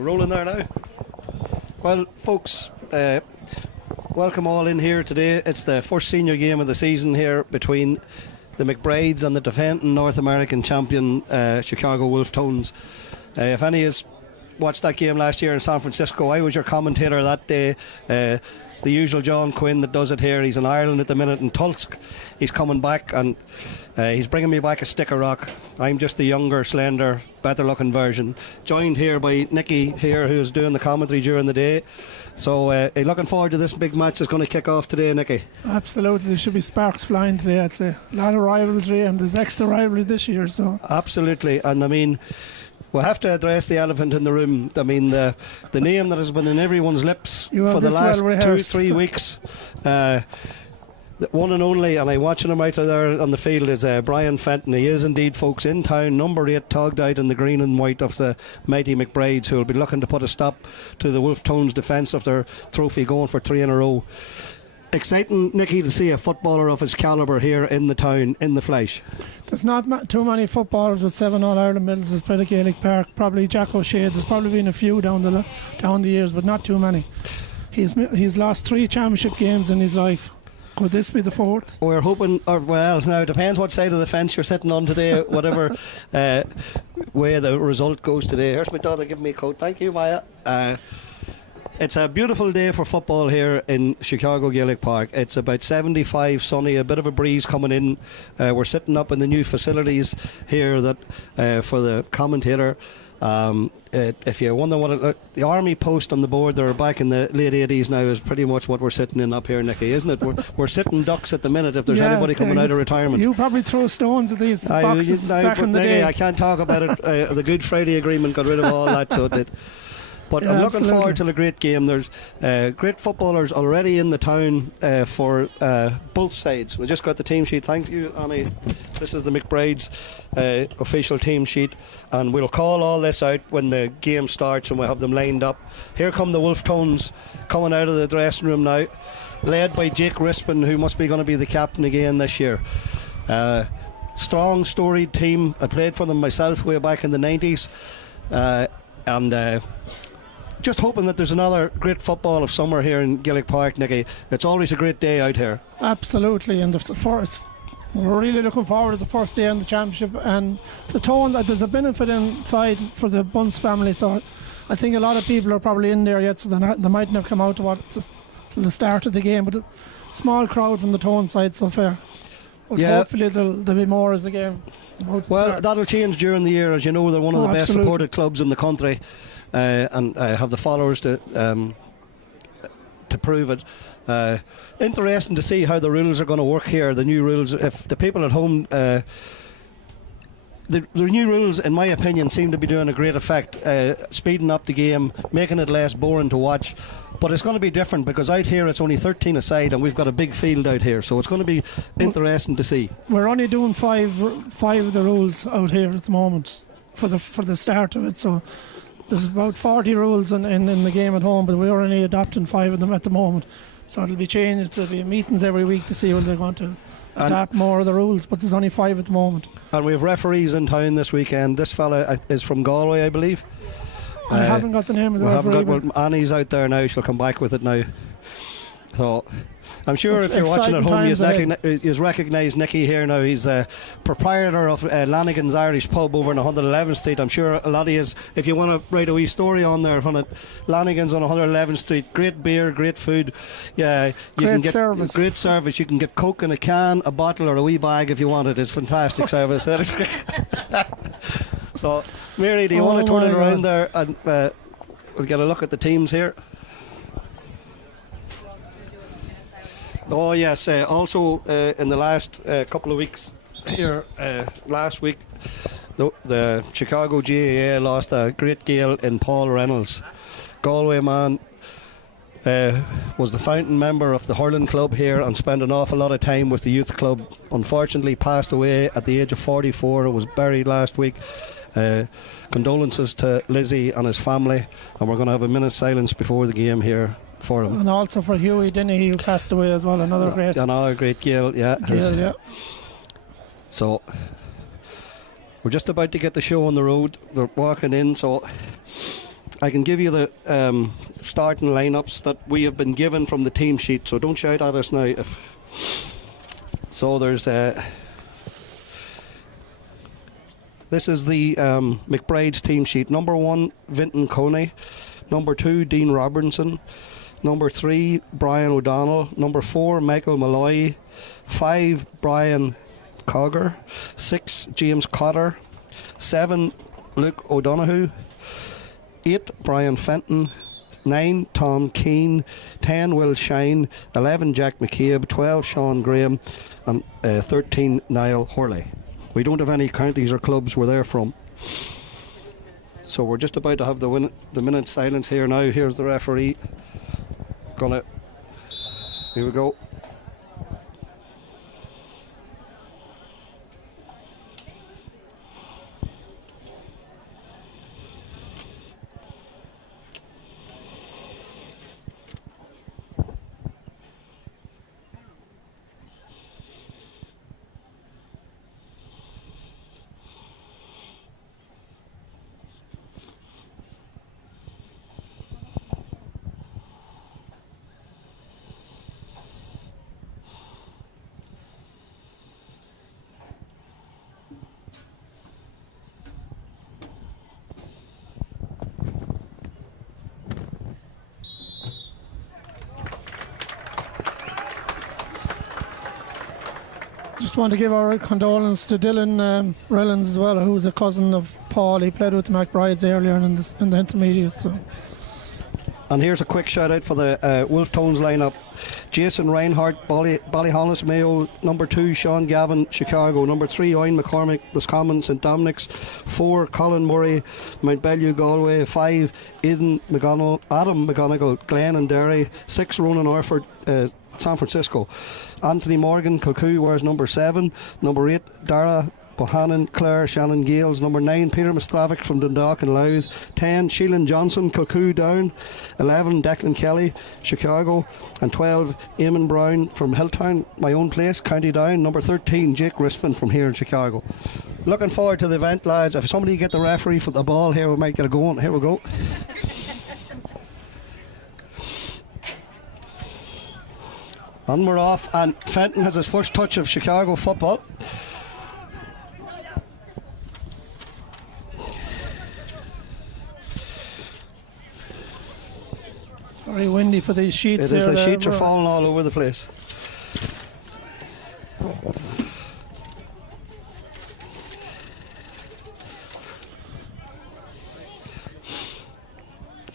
We're rolling there now. Well, folks, welcome all in here today. It's the first senior game of the season here between the McBride's and the defending North American champion Chicago Wolfe Tones. If any has watched that game last year in San Francisco, I was your commentator that day. The usual John Quinn that does it here. He's in Ireland at the minute in Tulsk. He's coming back and he's bringing me back a stick of rock. I'm just the younger, slender, better looking version, joined here by Nicky here, who's doing the commentary during the day. So looking forward to this big match that's going to kick off today, Nicky. Absolutely, there should be sparks flying today. I'd say a lot of rivalry, and there's extra rivalry this year, so absolutely. And I mean, we'll have to address the elephant in the room. I mean, the name that has been in everyone's lips for the last 2-3 weeks, the one and only, and I'm watching him out there on the field, is Brian Fenton. He is indeed, folks, in town, number 8, togged out in the green and white of the mighty McBride's, who will be looking to put a stop to the Wolfe Tones' defence of their trophy, going for 3 in a row. Exciting, Nicky, to see a footballer of his calibre here in the town, in the flesh. There's not too many footballers with 7 All-Ireland medals that's played at Gaelic Park. Probably Jack O'Shea. There's probably been a few down the years, but not too many. He's lost 3 championship games in his life. Could this be the 4th? We're hoping, or well, now it depends what side of the fence you're sitting on today, whatever way the result goes today. Here's my daughter giving me a coat. Thank you, Maya. It's a beautiful day for football here in Chicago Gaelic Park. It's about 75, sunny, a bit of a breeze coming in. We're sitting up in the new facilities here that for the commentator. If you wonder what the army post on the board there back in the late 80s now is pretty much what we're sitting in up here, Nicky, isn't it? We're sitting ducks at the minute if there's anybody coming out of retirement. You probably throw stones at these boxes back in the day. I can't talk about it. The Good Friday Agreement got rid of all that, so it did. But I'm looking forward to a great game. There's great footballers already in the town for both sides. We just got the team sheet. Thank you, Annie. This is the McBride's official team sheet, and we'll call all this out when the game starts and we'll have them lined up. Here come the Wolfe Tones coming out of the dressing room now, led by Jake Rispin, who must be going to be the captain again this year. Strong, storied team. I played for them myself way back in the 90s. Just hoping that there's another great football of summer here in Gaelic Park, Nicky. It's always a great day out here. Absolutely, and we're really looking forward to the first day in the championship, and the tone that there's a benefit inside for the Bunce family, so I think a lot of people are probably in there yet, so they mightn't have come out to the start of the game, but a small crowd from the tone side so far. But hopefully there'll be more as the game. Well, that'll change during the year. As you know, they're one of the best supported clubs in the country, and have the followers to prove it. Interesting to see how the rules are going to work here, the new rules. If the people at home, the new rules, in my opinion, seem to be doing a great effect, speeding up the game, making it less boring to watch. But it's going to be different because out here it's only 13 aside, and we've got a big field out here, so it's going to be interesting to see. We're only doing five of the rules out here at the moment for the start of it, so there's about 40 rules in the game at home, but we're only adopting 5 of them at the moment. So it'll be changed. There'll be meetings every week to see whether they're going to adapt more of the rules, but there's only 5 at the moment. And we have referees in town this weekend. This fella is from Galway, I believe. I haven't got the name of the referee. Annie's out there now. She'll come back with it now. So I'm sure if you're watching at home, you recognise Nicky here now. He's proprietor of Lanigan's Irish Pub over on 111th Street. I'm sure a lot of you, if you want to write a wee story on there from it, Lanigan's on 111th Street. Great beer, great food. Yeah, great service. Great service. You can get Coke in a can, a bottle, or a wee bag if you want it. It's fantastic service. So, Mary, do you want to turn it around there and we'll get a look at the teams here? Oh yes, also in the last couple of weeks here, last week the Chicago GAA lost a great Gael in Paul Reynolds. Galway man, was the founding member of the hurling club here and spent an awful lot of time with the youth club. Unfortunately passed away at the age of 44 and was buried last week. Condolences to Lizzie and his family, and we're going to have a minute's silence before the game here for him. And also for Hughie Dennehy, who passed away as well, another great Gael, yeah. So we're just about to get the show on the road. They're walking in, so I can give you the starting lineups that we have been given from the team sheet, so don't shout at us now. So there's this is the McBride's team sheet. Number 1, Vinton Coney. Number 2, Dean Robertson. Number 3, Brian O'Donnell. Number 4, Michael Malloy. 5, Brian Cogger. 6, James Cotter. 7, Luke O'Donoghue. 8, Brian Fenton. 9, Tom Keane. 10, Will Shine. 11, Jack McCabe. 12, Sean Graham. And 13, Niall Hurley. We don't have any counties or clubs where they're from. So we're just about to have the minute silence here now. Here's the referee. Here we go. Just want to give our condolence to Dylan Rellens as well, who's a cousin of Paul. He played with the McBride's earlier in the intermediate. So. And here's a quick shout out for the Wolfe Tones lineup. Jason Reinhardt, Ballyhollis, Mayo. Number 2, Sean Gavin, Chicago. Number 3, Owen McCormick, Roscommon, St Dominic's. 4, Colin Murray, Mount Bellew, Galway. 5, Adam McGonigal, Glen and Derry. 6, Ronan Orford, San Francisco. Anthony Morgan, Kilcoo, wears number 7. Number 8, Dara Bohannon, Clare, Shannon Gales. Number 9, Peter Mistravik from Dundalk and Louth. 10, Sheelan Johnson, Kilcoo, Down. 11, Declan Kelly, Chicago. And 12, Eamon Brown from Hilltown, my own place, County Down. Number 13, Jake Rispin from here in Chicago. Looking forward to the event, lads. If somebody get the referee for the ball here, we might get it going. Here we go. And we're off, and Fenton has his first touch of Chicago football. It's very windy for these sheets. It is, the sheets are falling all over the place.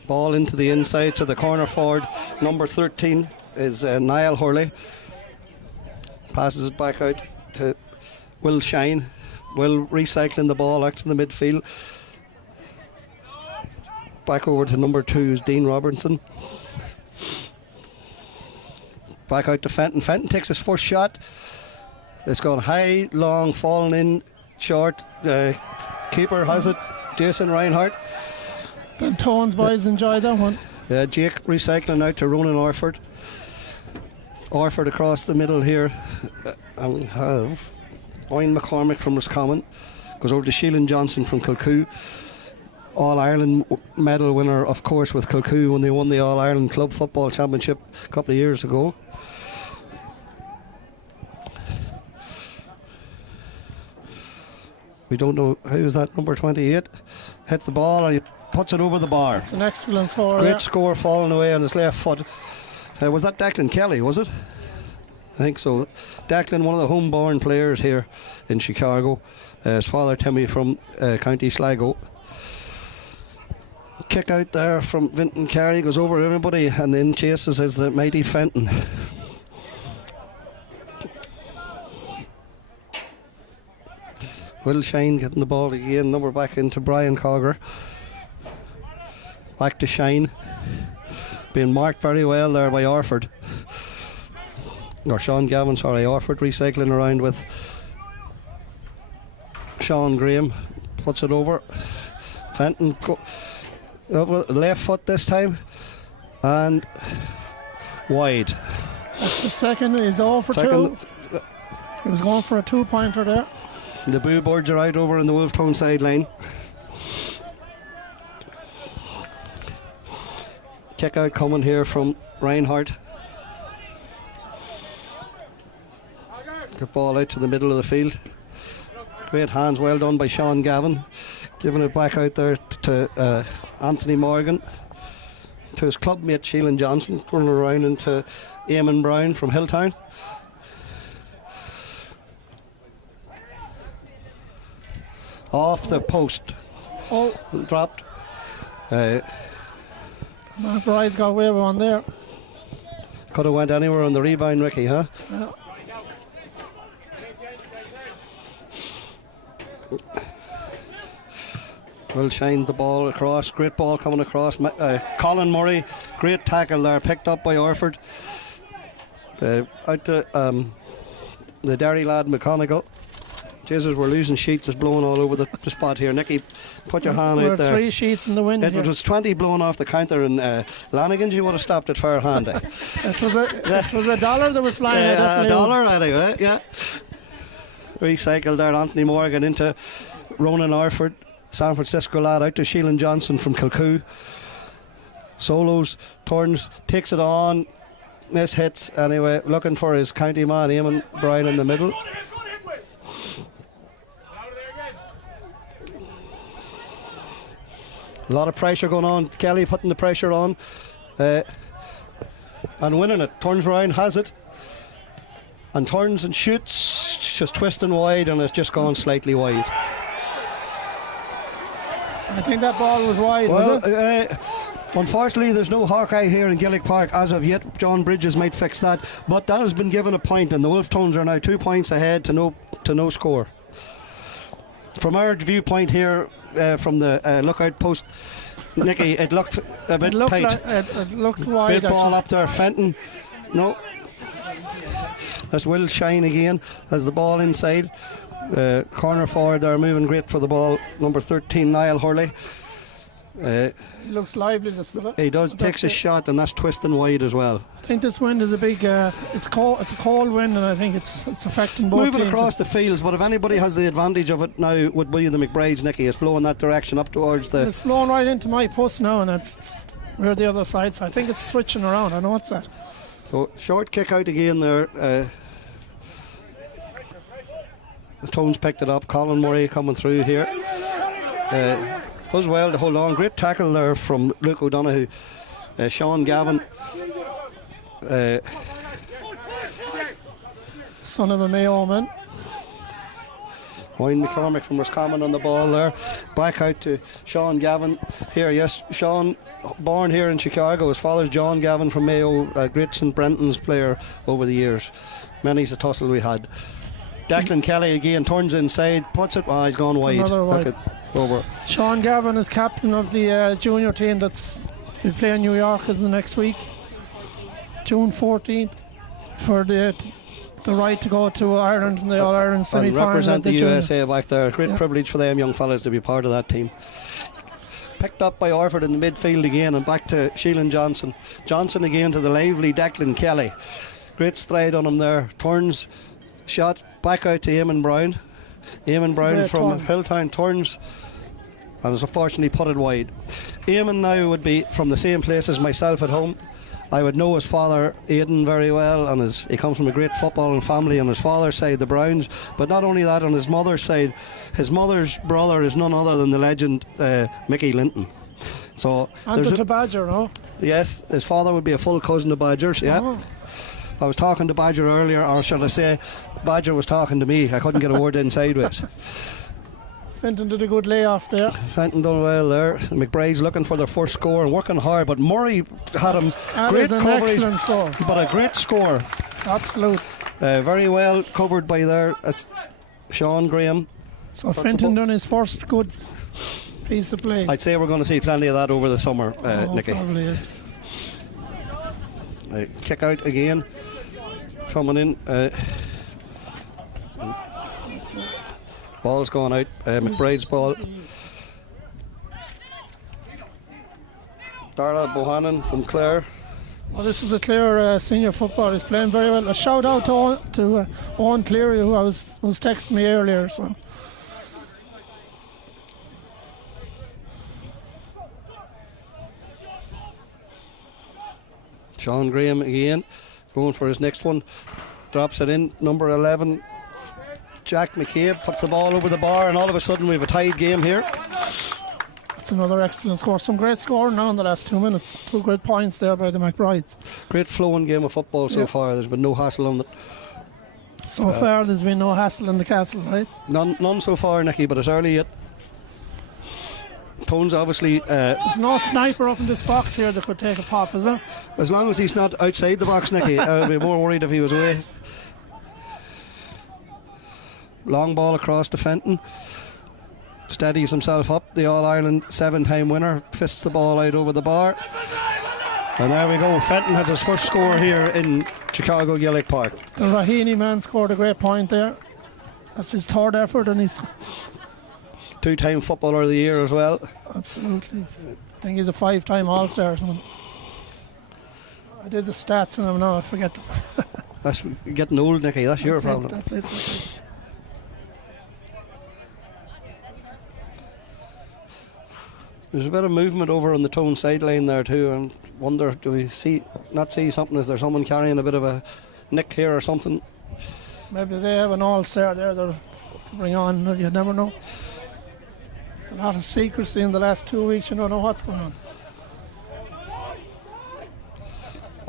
Ball into the inside to the corner forward. Number 13 is Niall Hurley. Passes it back out to Will Shine. Will recycling the ball out to the midfield. Back over to number 2 is Dean Robertson. Back out to Fenton. Fenton takes his first shot. It's gone high, long, falling in, short. Keeper has it. Jason Reinhardt. The Tones boys enjoyed that one. Jake recycling out to Ronan Orford. Orford across the middle here. And we have Owen McCormick from Roscommon. Goes over to Sheelan Johnson from Kilcoo. All-Ireland medal winner, of course, with Kilcoo when they won the All-Ireland Club Football Championship a couple of years ago. We don't know who's that, number 28. Hits the ball and he puts it over the bar. It's an excellent score. Great score, falling away on his left foot. Was that Declan Kelly, was it? I think so. Declan, one of the home-born players here in Chicago. His father, Timmy, from County Sligo. Kick out there from Vinton Carey, goes over everybody, and then chases is the mighty Fenton. Will Shine getting the ball again. Number back into Brian Cogger. Back to Shine. Being marked very well there by Orford. Or Sean Gavin, sorry. Orford recycling around with Sean Graham. Puts it over. Fenton over the left foot this time. And wide. That's the second. He's all for two. He was going for a 2-pointer there. The boo boards are out over on the Wolfe Town sideline. Kick out coming here from Reinhardt. Good ball out to the middle of the field. Great hands, well done by Sean Gavin. Giving it back out there to Anthony Morgan. To his clubmate Sheelan Johnson. Turning around into Eamon Brown from Hilltown. Off the post. Oh, dropped. McBride's got away with one there. Could have went anywhere on the rebound, Ricky, huh? Yeah. Will shine the ball across. Great ball coming across. Colin Murray, great tackle there, picked up by Orford. Out to the Derry lad, McConaughey. Jesus, we're losing sheets. It's blowing all over the spot here. Nicky, put your hand out there. 3 sheets in the wind. It was 20 blowing off the counter, and Lanigan's, you would have stopped it fair hand. It was a dollar that was flying. A dollar anyway, yeah. Recycled there, Anthony Morgan into Ronan Orford. San Francisco lad out to Sheelan Johnson from Kilcoo. Solos, turns, takes it on. Miss hits anyway, looking for his county man, Eamon Brown in the middle. A lot of pressure going on. Kelly putting the pressure on and winning it. Turns around, has it, and turns and shoots, just twisting wide, and it's just gone slightly wide. I think that ball was wide, well, was it? Unfortunately, there's no Hawkeye here in Gaelic Park as of yet. John Bridges might fix that, but that has been given a point, and the Wolfe Tones are now 2 points ahead to no score. From our viewpoint here, from the lookout post, Nicky, it looked a bit tight. It looked wide. Big ball up there, Fenton. No. That's Will Shine again as the ball inside. Corner forward there, moving great for the ball. Number 13, Niall Hurley. He looks lively, this fella. He does, takes a shot, and that's twisting wide as well. I think this wind is a big. It's a cold wind, and I think it's affecting both moving teams. Across the fields, but if anybody has the advantage of it now, would be the McBride's, Nicky. It's blowing that direction up towards the. It's blowing right into my post now, and we're the other side. So I think it's switching around. I know it's that. So short kick out again there. The Tones picked it up. Colin Murray coming through here. Does well to hold on. Great tackle there from Luke O'Donoghue. Sean Gavin. Son of a Mayo man. Wayne McCormick from Roscommon on the ball there. Back out to Sean Gavin. Here, yes, Sean, born here in Chicago. His father's John Gavin from Mayo, a great St. Brenton's player over the years. Many's a tussle we had. Declan Kelly again turns inside, puts it. He's gone wide. Took it over. Sean Gavin is captain of the junior team that's will play in New York is the next week, June 14th, for the right to go to Ireland in the All Ireland semi-final. And represent the USA back there. Great privilege for them young fellas to be part of that team. Picked up by Orford in the midfield again, and back to Sheelan Johnson. Johnson again to the lively Declan Kelly. Great stride on him there. Turns, shot back out to Eamon Brown. Eamon Brown from Hilltown turns and has unfortunately put it wide. Eamon now would be from the same place as myself at home. I would know his father Aidan very well, and he comes from a great footballing family on his father's side, the Browns, but not only that, on his mother's side, his mother's brother is none other than the legend Mickey Linton. So and to Badger, no? Yes, his father would be a full cousin of Badger's. Yeah. Oh. I was talking to Badger earlier, or should I say Badger was talking to me. I couldn't get a word in sideways. Fenton did a good layoff there. Fenton done well there. McBride's looking for their first score and working hard, but Murray had him great coverage, excellent score, but a great score. Absolute. Very well covered by there Sean Graham. So Fenton done his first good piece of play. I'd say we're going to see plenty of that over the summer, Nicky. Probably is. Kick out again, coming in. Ball's gone out. McBride's ball. Darla Bohannon from Clare. Well, this is the Clare senior football. He's playing very well. A shout out to Owen Cleary, who was texting me earlier. So. Sean Graham again, going for his next one. Drops it in. Number 11, Jack McCabe, puts the ball over the bar, and all of a sudden we have a tied game here. It's another excellent score. Some great scoring now in the last 2 minutes. 2 great points there by the McBride's. Great flowing game of football so far. There's been no hassle on it. So far there's been no hassle in the castle, right? None so far, Nicky, but it's early yet. Tones obviously... there's no sniper up in this box here that could take a pop, is there? As long as he's not outside the box, Nicky, I'd be more worried if he was away. Long ball across to Fenton. Steadies himself up. The All-Ireland 7-time winner fists the ball out over the bar. And there we go. Fenton has his first score here in Chicago Gaelic Park. The Raheny man scored a great point there. That's his third effort, and he's 2-time Footballer of the Year as well. Absolutely. I think he's a 5-time All-Star or something. I did the stats on him now, I forget them. That's getting old, Nicky. That's your problem. That's it. There's a bit of movement over on the Tone sideline there too, and wonder, do we not see something? Is there someone carrying a bit of a nick here or something? Maybe they have an all-star there to bring on, you never know. A lot of secrecy in the last 2 weeks, you don't know what's going on.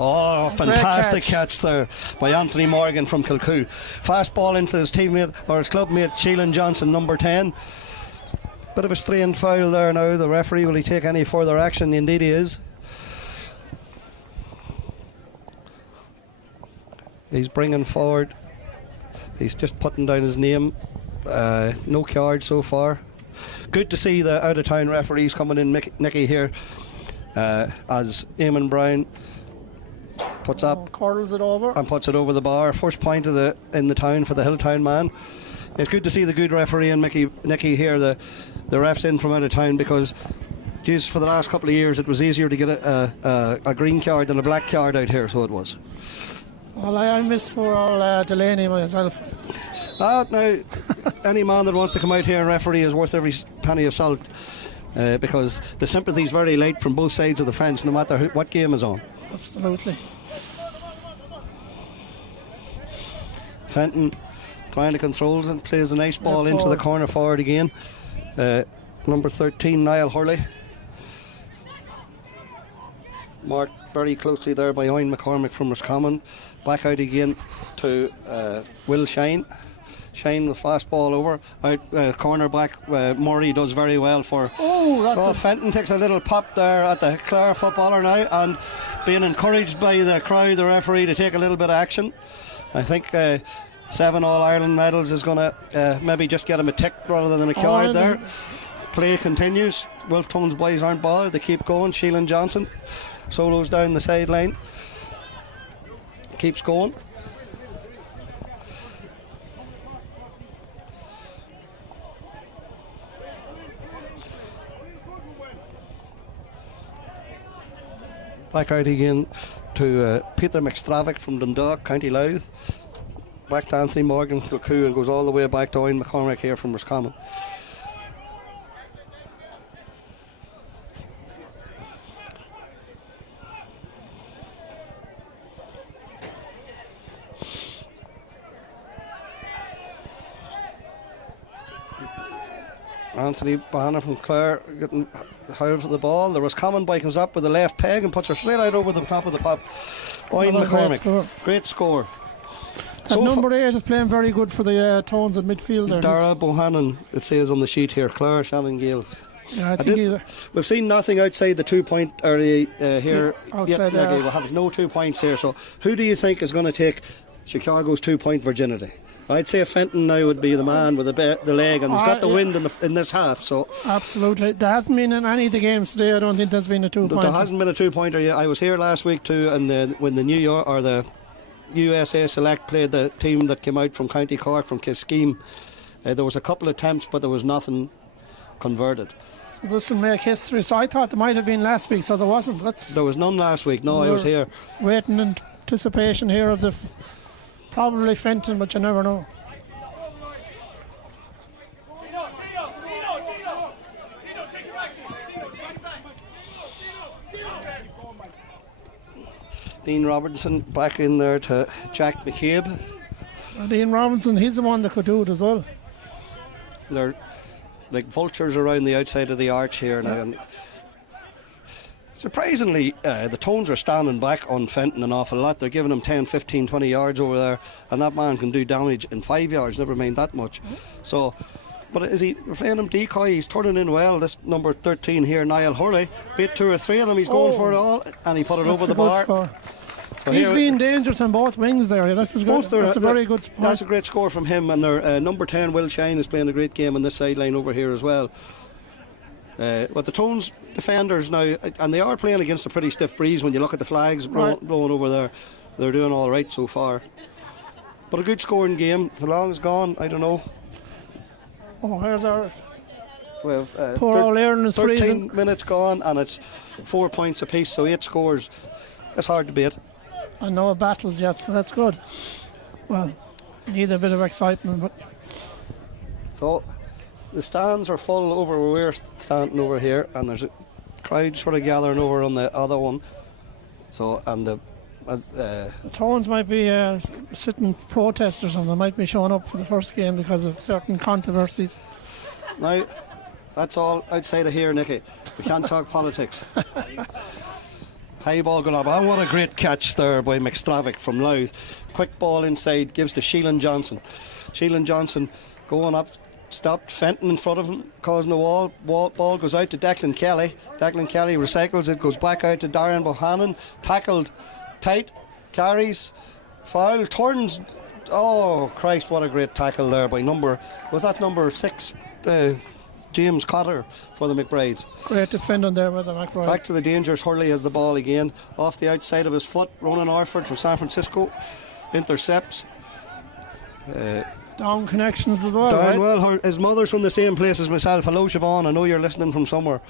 Oh, fantastic catch there by Anthony Morgan from Kilcoo. Fast ball into his teammate, or his clubmate, Sheelan Johnson, number 10. Bit of a strange foul there now. The referee, will he take any further action? Indeed he is. He's bringing forward. He's just putting down his name. No card so far. Good to see the out-of-town referees coming in, Nicky, here, as Eamon Brown puts up, curls it over, and puts it over the bar. First point in the town for the Hilltown man. It's good to see the good referee and Nicky here, the refs in from out of town, because geez, for the last couple of years it was easier to get a green card than a black card out here, so it was. Well, I miss poor old Delaney myself. Now, any man that wants to come out here and referee is worth every penny of salt, because the sympathy's very light from both sides of the fence, no matter what game is on. Absolutely. Fenton trying to control and plays a nice ball into the corner forward again. Number 13, Niall Hurley. Marked very closely there by Owen McCormick from Roscommon. Back out again to Will Shine. Shine with fast ball over. Out corner back. Murray does very well for... Fenton takes a little pop there at the Clare footballer now, and being encouraged by the crowd, the referee, to take a little bit of action. I think 7 All-Ireland medals is going to maybe just get him a tick rather than a card there. Play continues. Wolfe Tone's boys aren't bothered. They keep going. Sheelan Johnson solos down the sideline. Keeps going. Back out again to Peter McStravick from Dundalk, County Louth. Back to Anthony Morgan, Kilcoo, and goes all the way back to Owen McCormick here from Roscommon. Anthony Banner from Clare getting out of the ball. The Roscommon boy comes up with the left peg and puts her straight out over the top of the pop. Owen McCormick, great score. So number 8 is playing very good for the Tones at midfield there. Dara Bohannon, it says on the sheet here. Clare, Shannon Gale. Yeah, I think we've seen nothing outside the 2-point area here. Outside there. We have no 2 points here. So who do you think is going to take Chicago's 2-point virginity? I'd say Fenton now would be the man with the leg, and he's got the wind in this half. So absolutely, there hasn't been in any of the games today. I don't think there's been a 2-pointer. There hasn't been a 2-pointer yet. I was here last week too, and when the New York or the USA Select played the team that came out from County Cork from Kiskeen, there was a couple of attempts, but there was nothing converted. So this will make history. So I thought there might have been last week, so there wasn't. There was none last week. No, I was here. Waiting in anticipation here of the probably Fenton, but you never know. Dean Robertson back in there to Jack McCabe. Dean Robinson, he's the one that could do it as well. They're like vultures around the outside of the arch here now. And surprisingly, the Tones are standing back on Fenton an awful lot. They're giving him 10, 15, 20 yards over there, and that man can do damage in 5 yards, never mind that much. So, but we're playing him decoy, he's turning in well. This number 13 here, Niall Hurley, beat 2 or 3 of them, he's going for it all, and he put it over the bar. So he's been dangerous on both wings there. That's a very good spot. That's a great score from him, and their number 10, Will Shine, is playing a great game on this sideline over here as well. But the Tones defenders now, and they are playing against a pretty stiff breeze when you look at the flags blowing over there. They're doing all right so far. But a good scoring game. The long is gone, I don't know. Oh, here's our... Well, poor old Aaron is 13 freezing. minutes gone, and it's 4 points apiece, so 8 scores. That's hard to beat. And no battles yet, so that's good. Well, need a bit of excitement, but... So, the stands are full over where we're standing over here, and there's a crowd sort of gathering over on the other one. So, and the Tones might be sitting protesters, and they might be showing up for the first game because of certain controversies. Now, that's all outside of here, Nicky. We can't talk politics. High ball going up. And what a great catch there by McStravick from Louth. Quick ball inside, gives to Sheelan Johnson. Sheelan Johnson going up, stopped Fenton in front of him, causing a wall. Ball goes out to Declan Kelly. Declan Kelly recycles it, goes back out to Darren Bohannon. Tackled tight, carries, foul, turns. Oh Christ, what a great tackle there by number 6, James Cotter for the McBride's. Great defending there by the McBride's. Back to the dangers. Hurley has the ball again off the outside of his foot. Ronan Orford from San Francisco intercepts. Down connections as well. Down right? well. His mother's from the same place as myself. Hello Siobhan, I know you're listening from somewhere.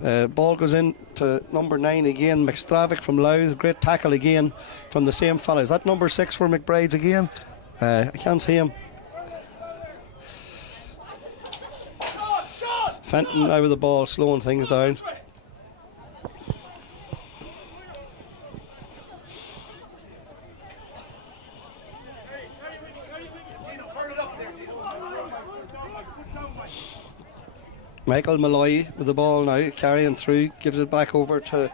Ball goes in to number 9 again, McStravick from Louth. Great tackle again from the same fella. Is that number 6 for McBride's again? I can't see him. Fenton now with the ball, slowing things down. Michael Malloy with the ball now, carrying through, gives it back over to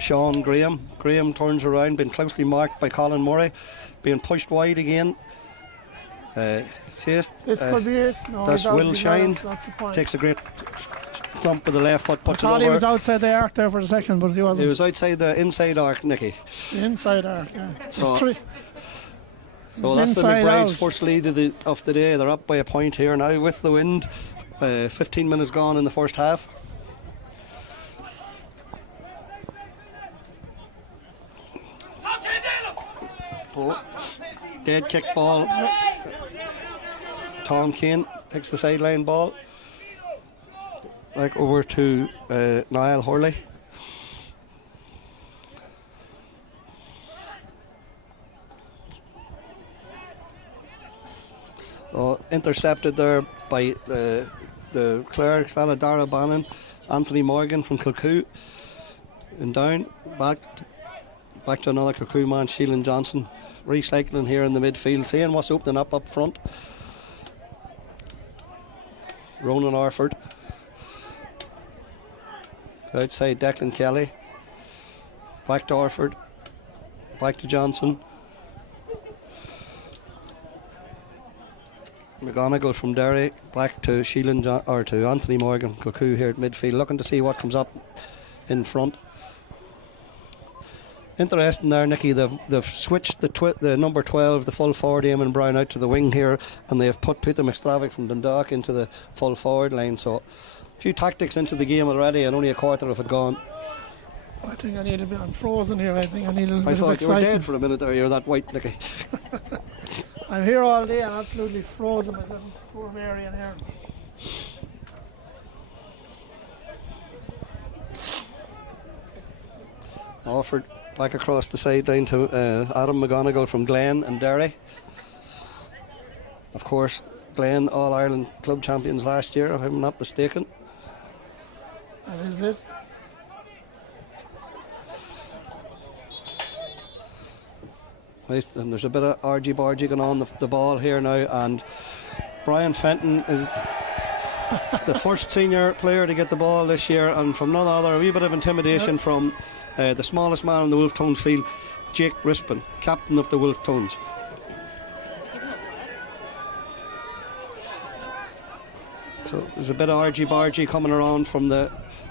Sean Graham. Graham turns around, being closely marked by Colin Murray, being pushed wide again. This could be it. No, that's Will Shine. Takes a great thump with the left foot, puts it over. I thought he was outside the arc there for a second, but he wasn't. He was outside the inside arc, Nicky. The inside arc, yeah. So that's the McBride's first lead of the day. They're up by a point here now with the wind. 15 minutes gone in the first half. Oh, dead kick ball. Tom Kane takes the sideline ball. Back over to Niall Hurley. Intercepted there by the Clare fella, Dara Bannon. Anthony Morgan from Kilcoo. And down, back to another Kilcoo man, Sheelan Johnson. Recycling here in the midfield, seeing what's opening up front. Ronan Orford. Outside Declan Kelly. Back to Orford. Back to Johnson. McGonigal from Derry. Back to to Anthony Morgan, Kilcoo here at midfield, looking to see what comes up in front. Interesting there, Nicky. They've switched the number 12, the full forward, Eamon Brown, out to the wing here, and they have put Peter McStravick from Dundalk into the full forward line. So a few tactics into the game already, and only a quarter of it gone. I think I need a bit. I'm frozen here. I think I need a little bit of excitement. I thought you were dead for a minute there. You're that white, Nicky. I'm here all day. I'm absolutely frozen myself. Poor Mary in here. Offered back across the sideline to Adam McGonigal from Glen and Derry. Of course, Glen All-Ireland club champions last year, if I'm not mistaken. That is it. Right, and there's a bit of argy-bargy going on the ball here now, and Brian Fenton is the first senior player to get the ball this year, and from none other, a wee bit of intimidation from the smallest man on the Wolfe Tones field, Jake Rispin, captain of the Wolfe Tones. So there's a bit of argy-bargy coming around from the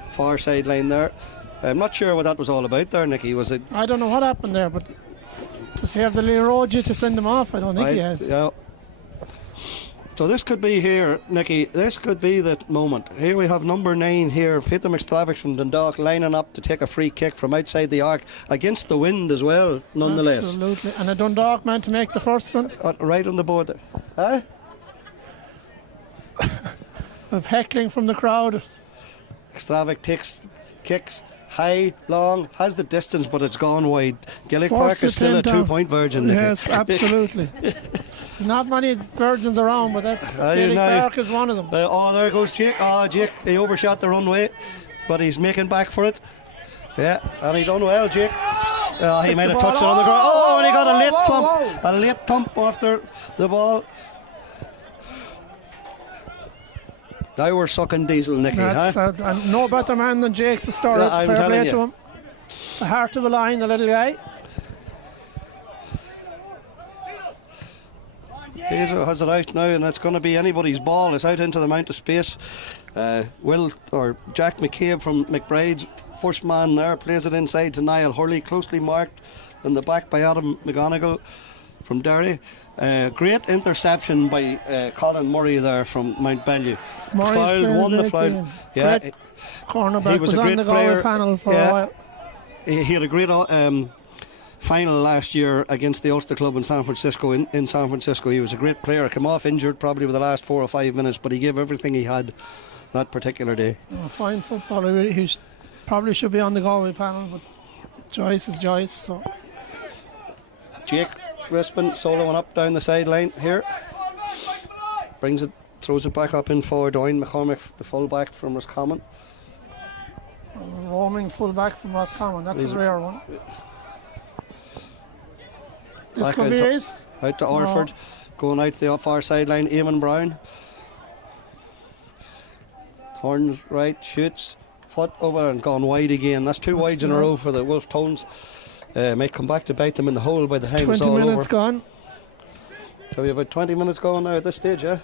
far sideline there. I'm not sure what that was all about there, Nicky. Was it? I don't know what happened there, but does he have the Leroji to send him off? I don't think he has. Yeah. So this could be here, Nicky. This could be the moment. Here we have number 9 here, Peter McStravick from Dundalk, lining up to take a free kick from outside the arc against the wind as well, nonetheless. Absolutely. And a Dundalk man to make the first one. Right on the board there. Huh? Of heckling from the crowd. McStravick kicks high, long, has the distance, but it's gone wide. Gaelic Park is still a 2-point virgin, Nicky. Yes, absolutely. There's not many virgins around, but that's Gaelic Park is one of them. There goes Jake. Jake, he overshot the runway, but he's making back for it. Yeah, and he done well, Jake. He made a touch it on the ground. And he got a late thump. A late thump after the ball. Now we're sucking diesel, Nicky. No better man than Jake's to start it. Fair play to him. The heart of a lion, the little guy. He has it out now, and it's going to be anybody's ball. It's out into the amount of space. Jack McCabe from McBride's, first man there, plays it inside to Niall Hurley, closely marked in the back by Adam McGonigal from Derry. Great interception by Colin Murray there from Mount Bellew. Won the foul. Yeah, cornerback. He was a great on the player. Panel for a while. He had a great final last year against the Ulster Club in San Francisco. In San Francisco, he was a great player. Came off injured probably with the last 4 or 5 minutes, but he gave everything he had that particular day. Fine footballer. He probably should be on the Galway panel, but Joyce is Joyce. So Jake Rispin soloing up down the sideline here. Brings it, throws it back up in forward. Owen McCormick, the fullback from Roscommon. Roaming fullback from Roscommon. That's a rare one. This could be it. Out to Orford, going out to the far sideline. Eamon Brown turns right, shoots, foot over and gone wide again. That's 2 wides in a row for the Wolfe Tones. Might come back to bite them in the hole by the time it's all over. 20 minutes gone. Have we about 20 minutes gone now at this stage, yeah?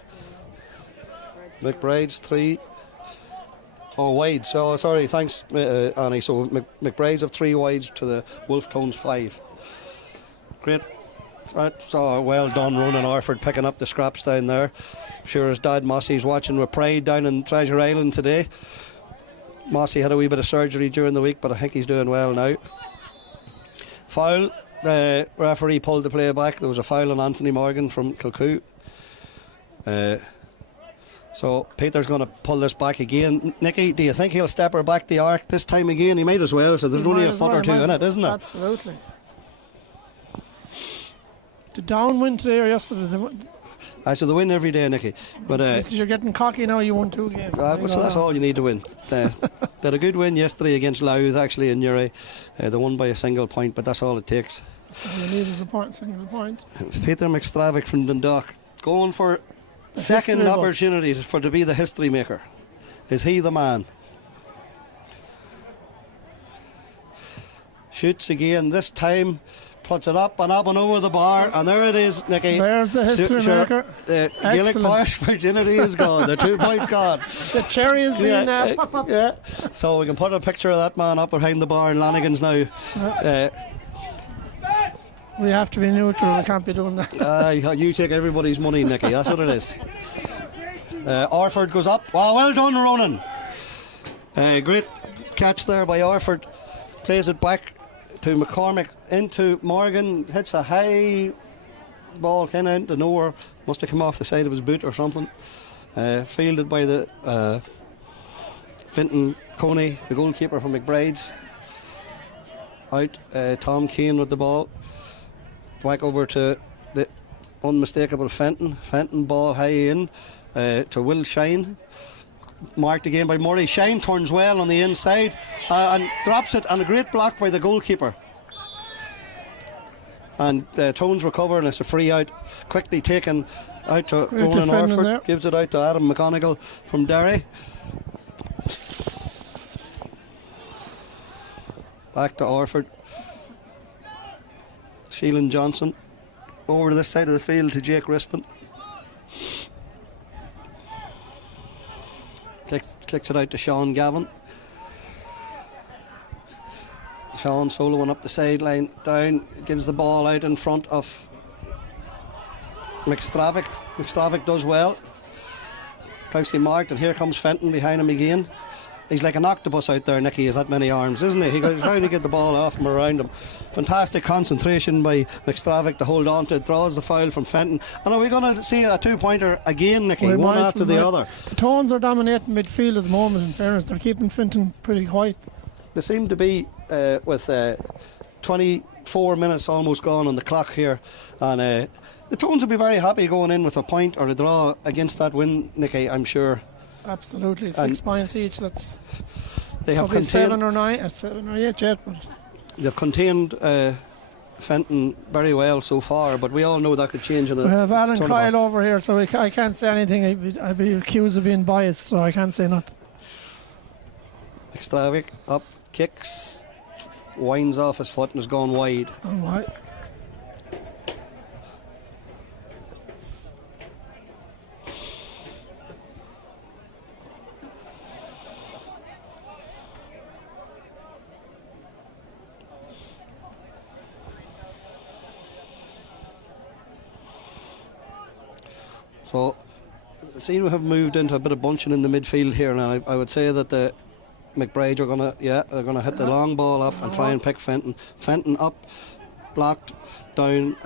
McBride's 3. Oh, wides. So sorry, thanks, Annie. So McBride's have 3 wides to the Wolfe Tones 5. Great. That's well done, Ronan Orford, picking up the scraps down there. I'm sure his dad Mossy's watching with pride down in Treasure Island today. Mossy had a wee bit of surgery during the week, but I think he's doing well now. Foul. The referee pulled the play back. There was a foul on Anthony Morgan from Kilcoo. So Peter's going to pull this back again. Nicky, do you think he'll step her back the arc this time again? He might as well, so there's only a foot or 2 in it, isn't there? Absolutely. The downwind today or yesterday? So they win every day, Nicky. But you're getting cocky now, you won 2 games. So that's all you need to win. They had a good win yesterday against Louth, actually, in Newry. They won by a single point, but that's all it takes. So you need is a single point. Peter McStravick from Dundalk, going for second opportunities to be the history maker. Is he the man? Shoots again, this time puts it up and over the bar, and there it is, Nicky. There's the history maker. Gaelic Park's virginity is gone. The 2 points gone. The cherry is being yeah. So we can put a picture of that man up behind the bar in Lanigan's now. We have to be neutral. We can't be doing that. You take everybody's money, Nicky. That's what it is. Orford goes up. Well done, Ronan. Great catch there by Orford. Plays it back to McCormick, into Morgan, hits a high ball kind of into nowhere, must have come off the side of his boot or something. Fielded by the Finton Coney, the goalkeeper from McBride's. Out, Tom Keane with the ball, back over to the unmistakable Fenton. Fenton ball high in to Will Shine, marked again by Murray. Shine turns well on the inside and drops it, and a great block by the goalkeeper. And Tones recover, and it's a free out, quickly taken out to Ronan Orford, gives it out to Adam McGonigal from Derry. Back to Orford. Sheelan Johnson over to this side of the field to Jake Rispin. Kicks it out to Sean Gavin. Sean soloing up the sideline, down, gives the ball out in front of McStravick. McStravick does well. Closely marked, and here comes Fenton behind him again. He's like an octopus out there, Nicky. He has that many arms, isn't he? He goes trying to get the ball off him, around him. Fantastic concentration by McStravick to hold on to it. Draws the foul from Fenton. And are we going to see a two-pointer again, Nicky? One after the other. The Tones are dominating midfield at the moment, in fairness. They're keeping Fenton pretty quiet. They seem to be with 24 minutes almost gone on the clock here. And the Tones will be very happy going in with a point or a draw against that win, Nicky, I'm sure. Absolutely, 6 points each. That's they have contained 7 or 8 yet. But they've contained Fenton very well so far, but we all know that could change in a. We have Alan Kyle over here, so I can't say anything. I'd be accused of being biased, so I can't say nothing. McStravick up, kicks, winds off his foot and has gone wide. All right. So, it seems we have moved into a bit of bunching in the midfield here, and I would say that the McBride's are they're gonna hit the long ball up and try and pick Fenton. Fenton up, blocked, down.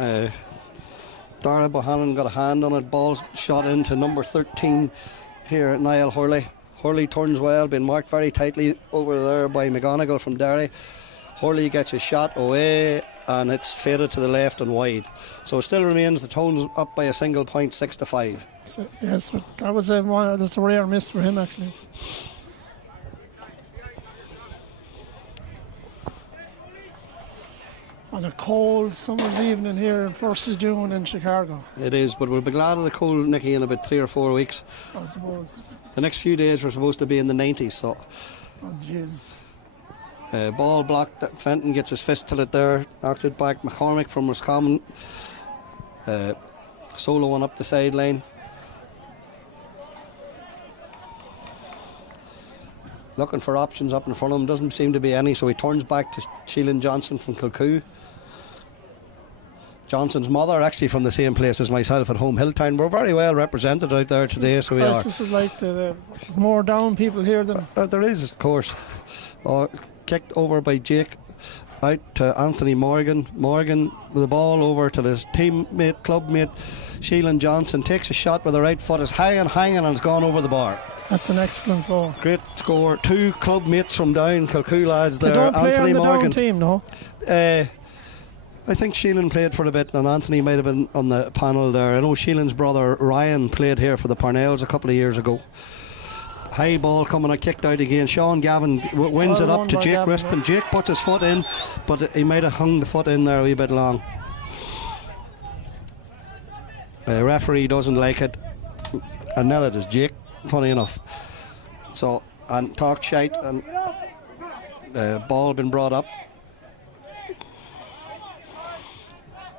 Dara Bohannon got a hand on it. Ball shot into number 13 here, Niall Hurley. Hurley turns well, being marked very tightly over there by McGonigal from Derry. Hurley gets a shot away, and it's faded to the left and wide. So it still remains the Tones up by a single point, 6-5. So, yes, that was that's a rare miss for him, actually. On a cold summer's evening here on 1st of June in Chicago. It is, but we'll be glad of the cold, Nicky, in about 3 or 4 weeks. I suppose. The next few days are supposed to be in the 90s, so. Oh, jeez. Ball blocked. Fenton gets his fist to it there, knocks it back. McCormick from Roscommon soloing up the sideline. Looking for options up in front of him, doesn't seem to be any, so he turns back to Sheelan Johnson from Kilcoo. Johnson's mother actually from the same place as myself at home, Hilltown. We're very well represented out there today, so we are. This is like the more down people here than there is, of course. Kicked over by Jake out to Anthony Morgan. Morgan with the ball over to his teammate, clubmate Sheelan Johnson. Takes a shot with the right foot, is hanging and has gone over the bar. That's an excellent goal. Great score. 2 club mates from down, Kilcoo lads there. They don't play Anthony on the Morgan down team, no? I think Sheelan played for a bit, and Anthony might have been on the panel there. I know Sheelan's brother Ryan played here for the Parnells a couple of years ago. High ball coming out, kicked out again. Sean Gavin wins it up to Jake Rispin. Jake puts his foot in, but he might have hung the foot in there a wee bit long. The referee doesn't like it, and neither does Jake, funny enough. So, and talk shite, and the ball been brought up.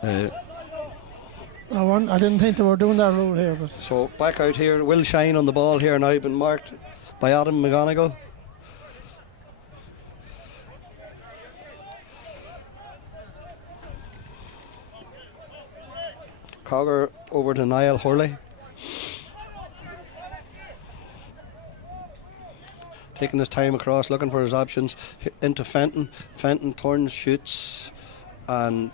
I didn't think they were doing that rule here, but so back out here, Will Shine on the ball here now, been marked by Adam McGonigal. Cogger over to Niall Hurley. Taking his time across, looking for his options. Into Fenton. Fenton turns, shoots, and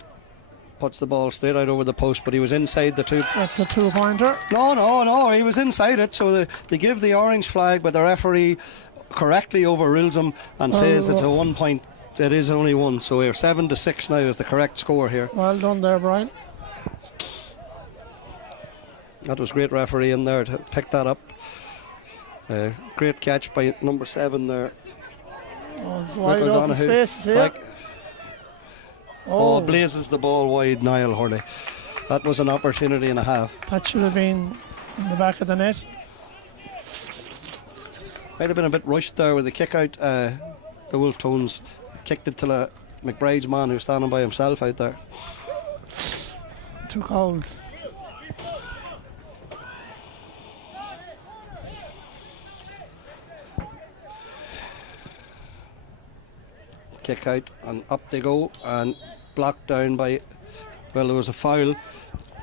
puts the ball straight out over the post, but he was inside the 2. That's a 2-pointer. No, he was inside it, so they give the orange flag, but the referee correctly overrules him and says it's a 1 point. It is only 1, so we're 7-6 now is the correct score here. Well done there, Brian. That was great refereeing there to pick that up. Great catch by number 7 there. Oh, it's wide open spaces here. Oh, blazes the ball wide, Niall Hurley. That was an opportunity and a half. That should have been in the back of the net. Might have been a bit rushed there with the kick out. The Wolfe Tones kicked it to the McBride's man who's standing by himself out there. Too cold. Kick out and up they go, and blocked down by, well, there was a foul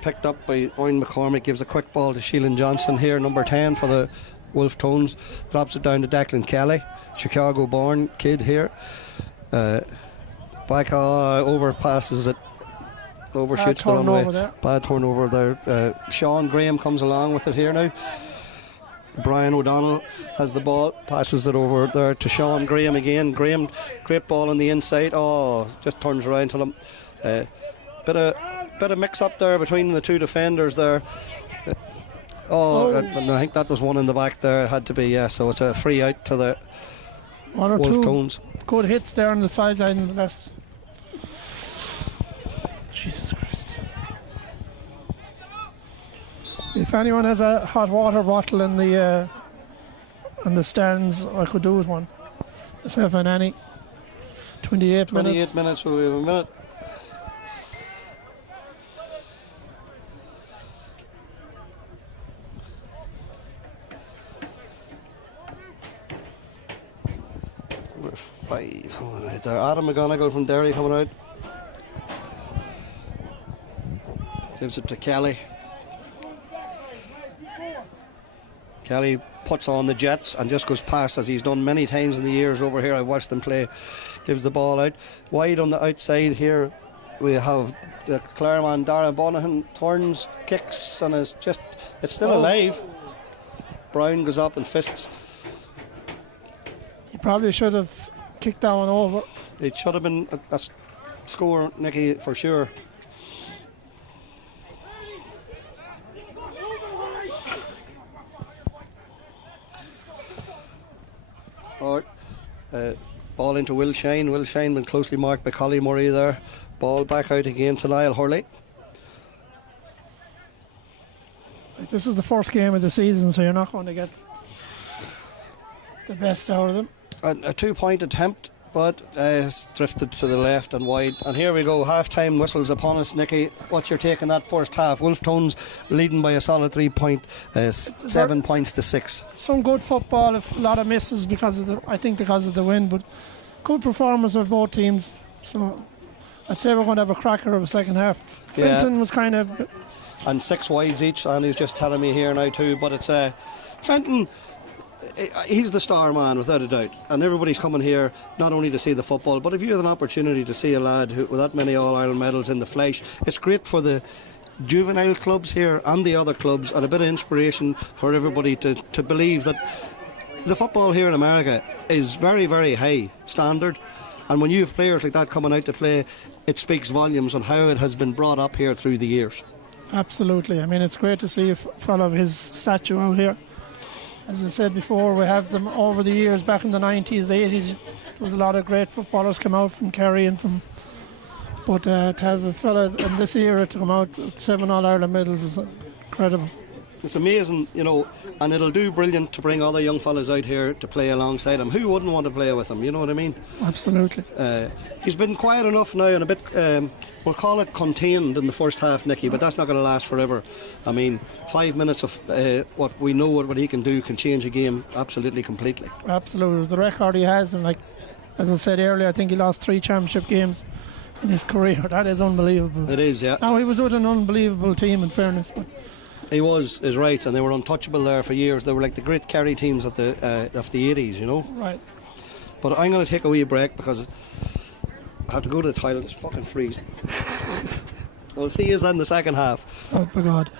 picked up by Owen McCormick. Gives a quick ball to Sheelan Johnson here, number 10 for the Wolfe Tones. Drops it down to Declan Kelly, Chicago born kid here. Overpasses it, overshoots the runway. Bad turnover there. Sean Graham comes along with it here now. Brian O'Donnell has the ball, passes it over there to Sean Graham again. Graham, great ball on the inside. Oh, just turns around to them. Bit of mix up there between the two defenders there. I think that was one in the back there. It had to be, yeah. So it's a free out to the Wolfe Tones. Good hits there on the sideline in the left. Jesus Christ. If anyone has a hot water bottle in the stands, I could do with one. Myself and Annie. 28 minutes. So we have a minute. Number 5 coming out there. Adam McGonigal from Derry coming out. Gives it to Kelly. Kelly puts on the jets and just goes past, as he's done many times in the years over here. I've watched him play. Gives the ball out. Wide on the outside here, we have the Clareman Dara Bonahan turns, kicks, and it's still alive. Brown goes up and fists. He probably should have kicked that one over. It should have been a score, Nicky, for sure. Ball into Will Shane. Will Shane been closely marked by Collie Murray there. Ball back out again to Niall Hurley. This is the first game of the season, so you're not going to get the best out of them. A 2-point attempt, but drifted to the left and wide. And here we go, half-time whistles upon us. Nicky, what's your take on that first half? Wolfe Tones leading by a solid 3 point, 7 points to 6. Some good football, a lot of misses because of the wind, but good performance of both teams. So I'd say we're going to have a cracker of a second half. Fenton was kind of... And 6 wides each, and he's just telling me here now too, but it's Fenton, he's the star man without a doubt, and everybody's coming here not only to see the football, but if you have an opportunity to see a lad with that many All-Ireland medals in the flesh, it's great for the juvenile clubs here and the other clubs, and a bit of inspiration for everybody to believe that the football here in America is very, very high standard, and when you have players like that coming out to play, it speaks volumes on how it has been brought up here through the years. Absolutely. I mean, it's great to see a fellow of his stature out here. As I said before, we have them over the years, back in the 90s, the 80s. There was a lot of great footballers come out from Kerry and from... But to have a fella in this era to come out with 7 All-Ireland medals is incredible. It's amazing, you know, and it'll do brilliant to bring other young fellas out here to play alongside him. Who wouldn't want to play with him, you know what I mean? Absolutely. He's been quiet enough now and a bit, we'll call it contained in the first half, Nicky, but that's not going to last forever. I mean, 5 minutes of what we know what he can do can change a game absolutely, completely. Absolutely. The record he has, and like, as I said earlier, I think he lost 3 championship games in his career. That is unbelievable. It is, yeah. Now, he was with an unbelievable team, in fairness, but... He is right, and they were untouchable there for years. They were like the great Kerry teams of the 80s, you know. Right. But I'm going to take a wee break because I have to go to the toilet. It's fucking freezing. We'll see you in the second half. Oh my God.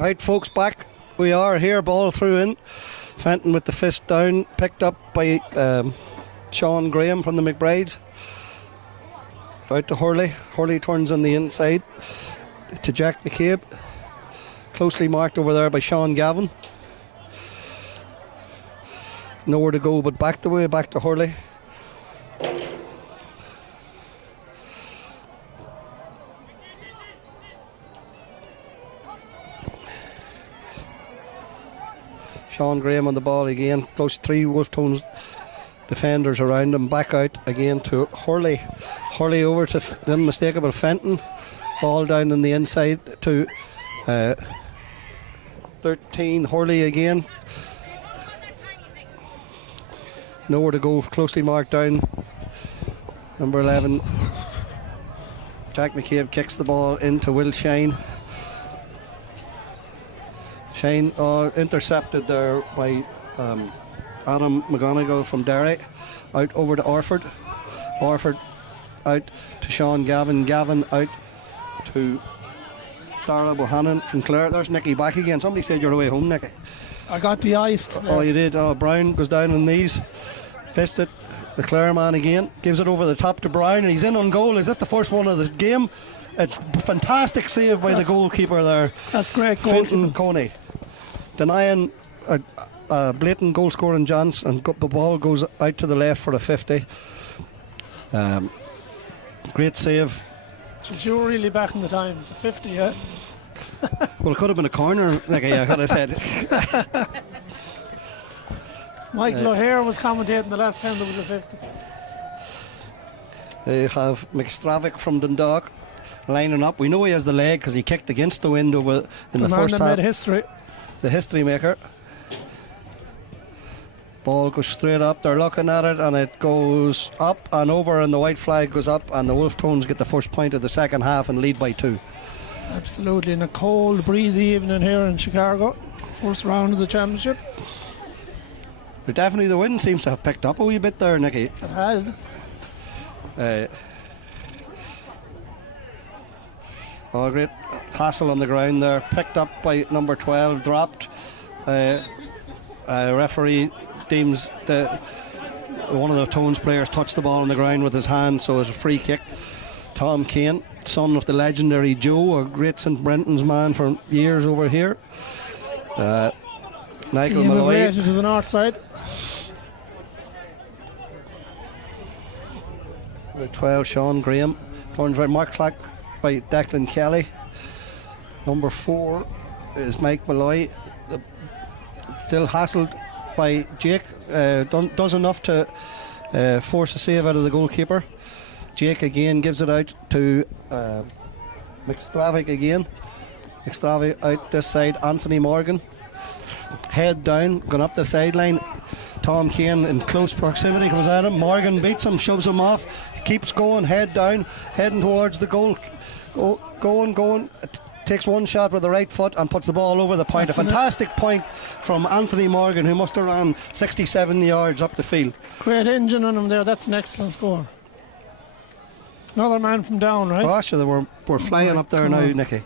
Right, folks, back we are here, ball through in. Fenton with the fist down, picked up by Sean Graham from the McBride's. Out to Hurley. Hurley turns on the inside to Jack McCabe. Closely marked over there by Sean Gavin. Nowhere to go but back the way, back to Hurley. Sean Graham on the ball again. Close to 3 Wolfe Tones defenders around him. Back out again to Hurley. Hurley over to the unmistakable Fenton. Ball down on the inside to 13. Hurley again. Nowhere to go. Closely marked down. Number 11. Jack McCabe kicks the ball into Will Shane. Shane intercepted there by Adam McGonigal from Derry. Out over to Orford. Orford out to Sean Gavin. Gavin out to Darla Bohannon from Clare. There's Nicky back again. Somebody said you're away home, Nicky. I got the ice. Oh, you did. Oh, Brown goes down on knees. Fist it. The Clare man again. Gives it over the top to Brown and he's in on goal. Is this the first one of the game? It's fantastic save by the goalkeeper there. That's great Fenton Coney. Denying a blatant goal scoring chance, and the ball goes out to the left for a 50. Great save. You were really back in the time. It's a 50, yeah? Well, it could have been a corner, like I could have said. Mike O'Hare was commentating the last time there was a 50. They have McStravick from Dundalk lining up. We know he has the leg because he kicked against the wind over in the first half. Made history. The history maker. Ball goes straight up. They're looking at it and it goes up and over and the white flag goes up and the Wolfe Tones get the first point of the second half and lead by 2. Absolutely. In a cold, breezy evening here in Chicago. First round of the championship. But definitely the wind seems to have picked up a wee bit there, Nicky. It has. Great hassle on the ground there. Picked up by number 12, dropped. Referee deems that one of the Tones players touched the ball on the ground with his hand, so it's a free kick. Tom Kane, son of the legendary Joe, a great St Brenton's man for years over here. Michael Malloy to the north side. The 12, Sean Graham. Turns right, Mark Clark by Declan Kelly. Number 4 is Mike Malloy. Still hassled by Jake. Does enough to force a save out of the goalkeeper. Jake again gives it out to McStravick again. McStravick out this side. Anthony Morgan. Head down, going up the sideline. Tom Kane in close proximity comes at him. Morgan beats him, shoves him off. Keeps going, head down, heading towards the goal. Going. Takes one shot with the right foot and puts the ball over the point. A fantastic point from Anthony Morgan, who must have ran 67 yards up the field. Great engine on him there. That's an excellent score. Another man from down, right? Oh, sure, we're flying up there now, Nicky.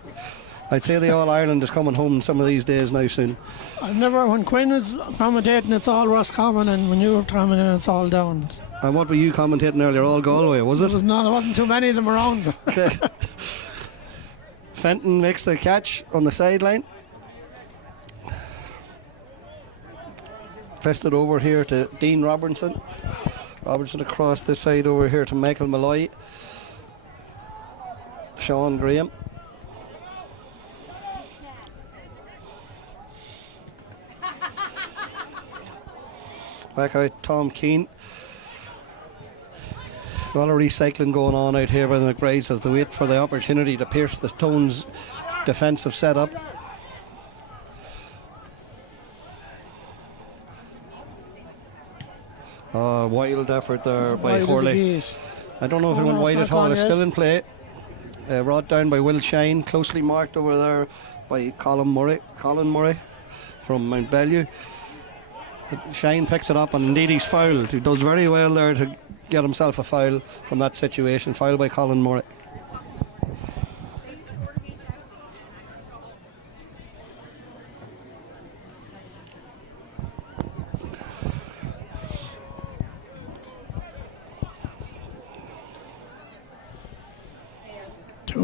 I'd say the All-Ireland is coming home some of these days now soon. When Quinn is commentating, it's all Roscommon, and when you're commentating, it's all down. And what were you commentating earlier? All Galway, was it? There wasn't too many of them around. Okay. Fenton makes the catch on the sideline. Fisted over here to Dean Robertson. Robertson across this side over here to Michael Malloy. Sean Graham. Back out Tom Keane. A lot of recycling going on out here by the McBride's as they wait for the opportunity to pierce the Tones' defensive setup. Wild effort there by Hurley. I don't know if it went wide at all. It's still in play. Brought down by Will Shine. Closely marked over there by Colin Murray from Mount Bellew. Shine picks it up and indeed he's fouled. He does very well there to get himself a foul from that situation. Foul by Colin Murray.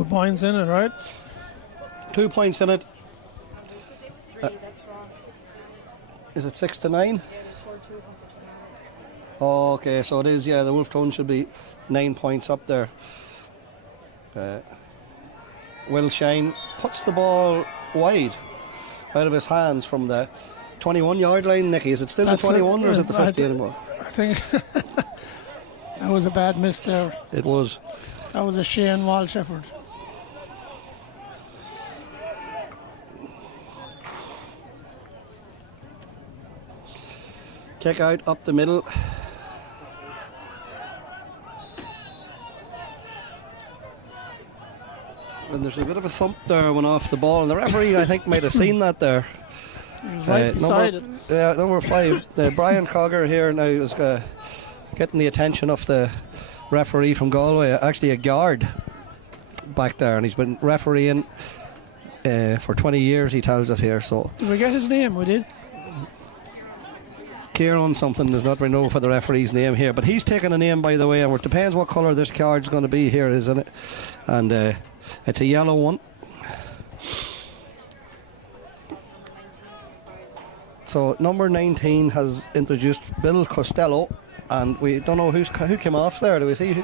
2 points in it, right? 2 points in it. That's wrong. 6-9. Is it 6-9? Yeah, they scored 2 since it came out. Oh, okay, so it is, yeah, the Wolfe Tones should be 9 points up there. Will Shine puts the ball wide out of his hands from the 21-yard line, Nicky. Is it still That's the 21 or is it the 50 anymore? I think that was a bad miss there. It was. That was a Shane Walsh effort. Kick out up the middle. And there's a bit of a thump there, went off the ball. And the referee, I think, might have seen that there. He was right beside it. Yeah, number 5. Brian Cogger here now is getting the attention of the referee from Galway. Actually, a guard back there, and he's been refereeing for 20 years, he tells us here. So Did we get his name? We did. Kieran something does not know for the referee's name here, but he's taken a name, by the way, and it depends what colour this card's going to be here, isn't it? And it's a yellow one. So number 19 has introduced Bill Costello, and we don't know who came off there. Do we see who?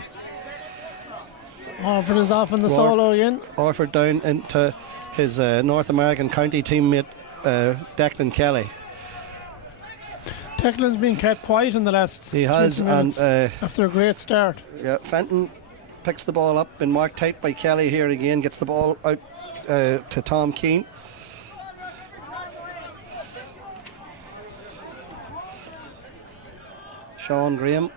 Orford is off in the solo again. Orford down into his North American county teammate Declan Kelly. Declan's been kept quiet in the last He has, 20 minutes and after a great start. yeah, Fenton picks the ball up, been marked tight by Kelly here again, gets the ball out to Tom Keane. Sean Graham,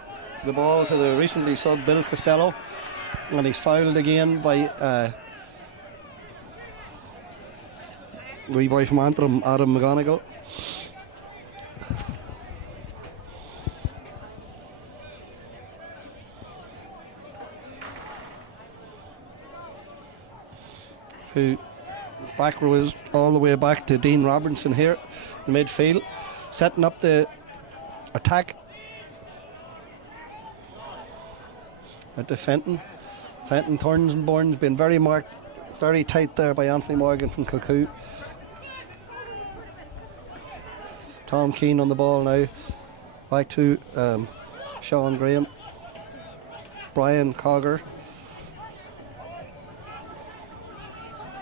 the ball to the recently subbed Bill Costello, and he's fouled again by wee boy from Antrim, Adam McGonigal. Who back row is all the way back to Dean Robertson here in midfield, setting up the attack at the Fenton. Fenton turns and burns, been very marked, very tight there by Anthony Morgan from Kilcoo. Tom Keane on the ball now, back to Sean Graham, Brian Cogger.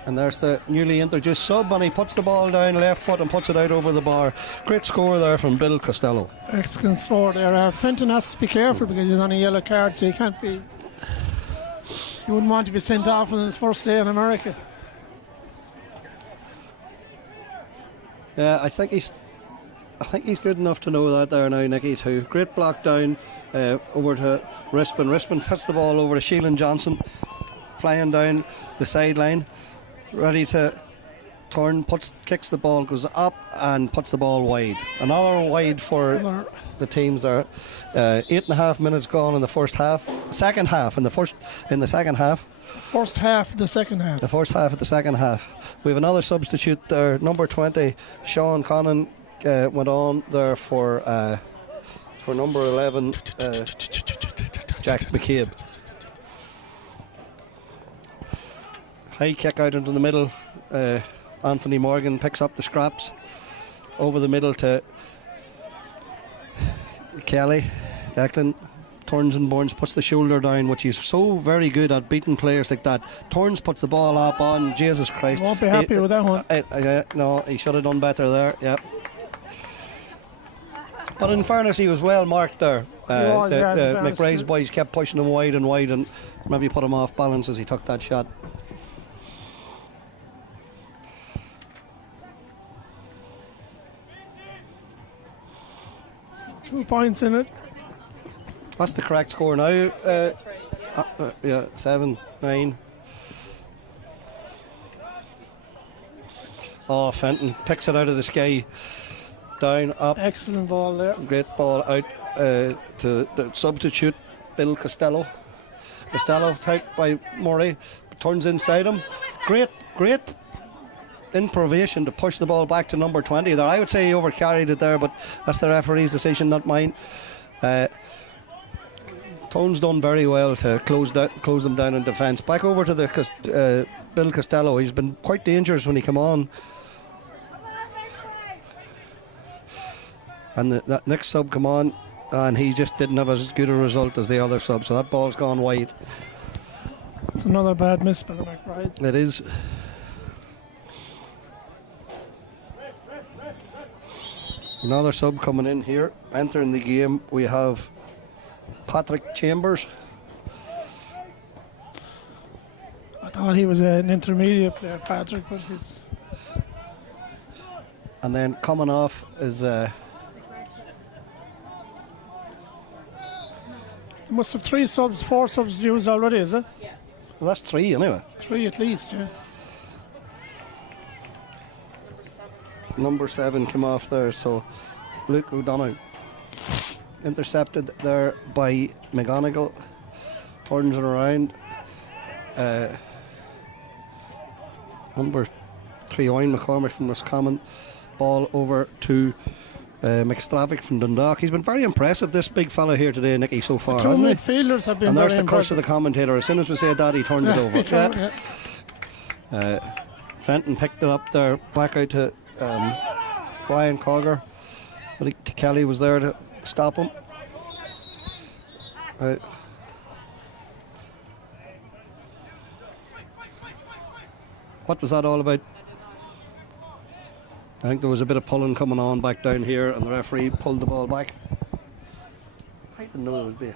And there's the newly introduced sub, and he puts the ball down left foot and puts it out over the bar. Great score there from Bill Costello. Excellent score there. Fenton has to be careful because he's on a yellow card, so he can't be. He wouldn't want to be sent off on his first day in America. Yeah, I think he's good enough to know that there now, Nicky, too. Great block down over to Rispin. Rispin puts the ball over to Sheelan Johnson, flying down the sideline, ready to turn, kicks the ball, goes up and puts the ball wide. Another wide for the teams there. 8.5 minutes gone in the first half. Second half, in the second half. First half of the second half. The first half of the second half. We have another substitute there, number 20, Sean Connon, went on there for number 11, Jack McCabe. High kick out into the middle. Anthony Morgan picks up the scraps over the middle to Kelly. Declan turns and burns, puts the shoulder down, which he's so very good at beating players like that. Turns, puts the ball up on. Jesus Christ. Won't be happy with that one. No, he should have done better there. Yeah. But in fairness, he was well marked there. The McBride's boys kept pushing him wide and maybe put him off balance as he took that shot. Two points in it. That's the correct score now. Yeah, 7-9. Oh, Fenton picks it out of the sky. Down, up. Excellent ball there. Great ball out to the substitute, Bill Costello. Costello, taken by Murray, turns inside him. Great improvisation to push the ball back to number 20 there. I would say he overcarried it there, but that's the referee's decision, not mine. Tone's done very well to close them down in defence. Back over to the Bill Costello. He's been quite dangerous when he come on. And that next sub come on, and he just didn't have as good a result as the other sub, so that ball's gone wide. It's another bad miss by the McBride's. It is. Another sub coming in here. Entering the game, we have Patrick Chambers. I thought he was an intermediate player, Patrick, but he's... And then coming off is... You must have 4 subs used already, is it? Yeah. well, that's 3 anyway. 3 at least, yeah. Number 7 came off there, so Luke O'Donoghue. Intercepted there by McGonigal. Turns it around. Number 3, Owen McCormick from Roscommon. Ball over to McStravick from Dundalk. He's been very impressive, this big fella here today, Nicky, so far, The 2 hasn't he? midfielders have been And there's very the curse impressive. of the commentator. As soon as we said that, he turned it over. Fenton picked it up there, back out to Brian Cogger. But Kelly was there to stop him. What was that all about? I think there was a bit of pulling coming on back down here, and the referee pulled the ball back. I didn't know there would be.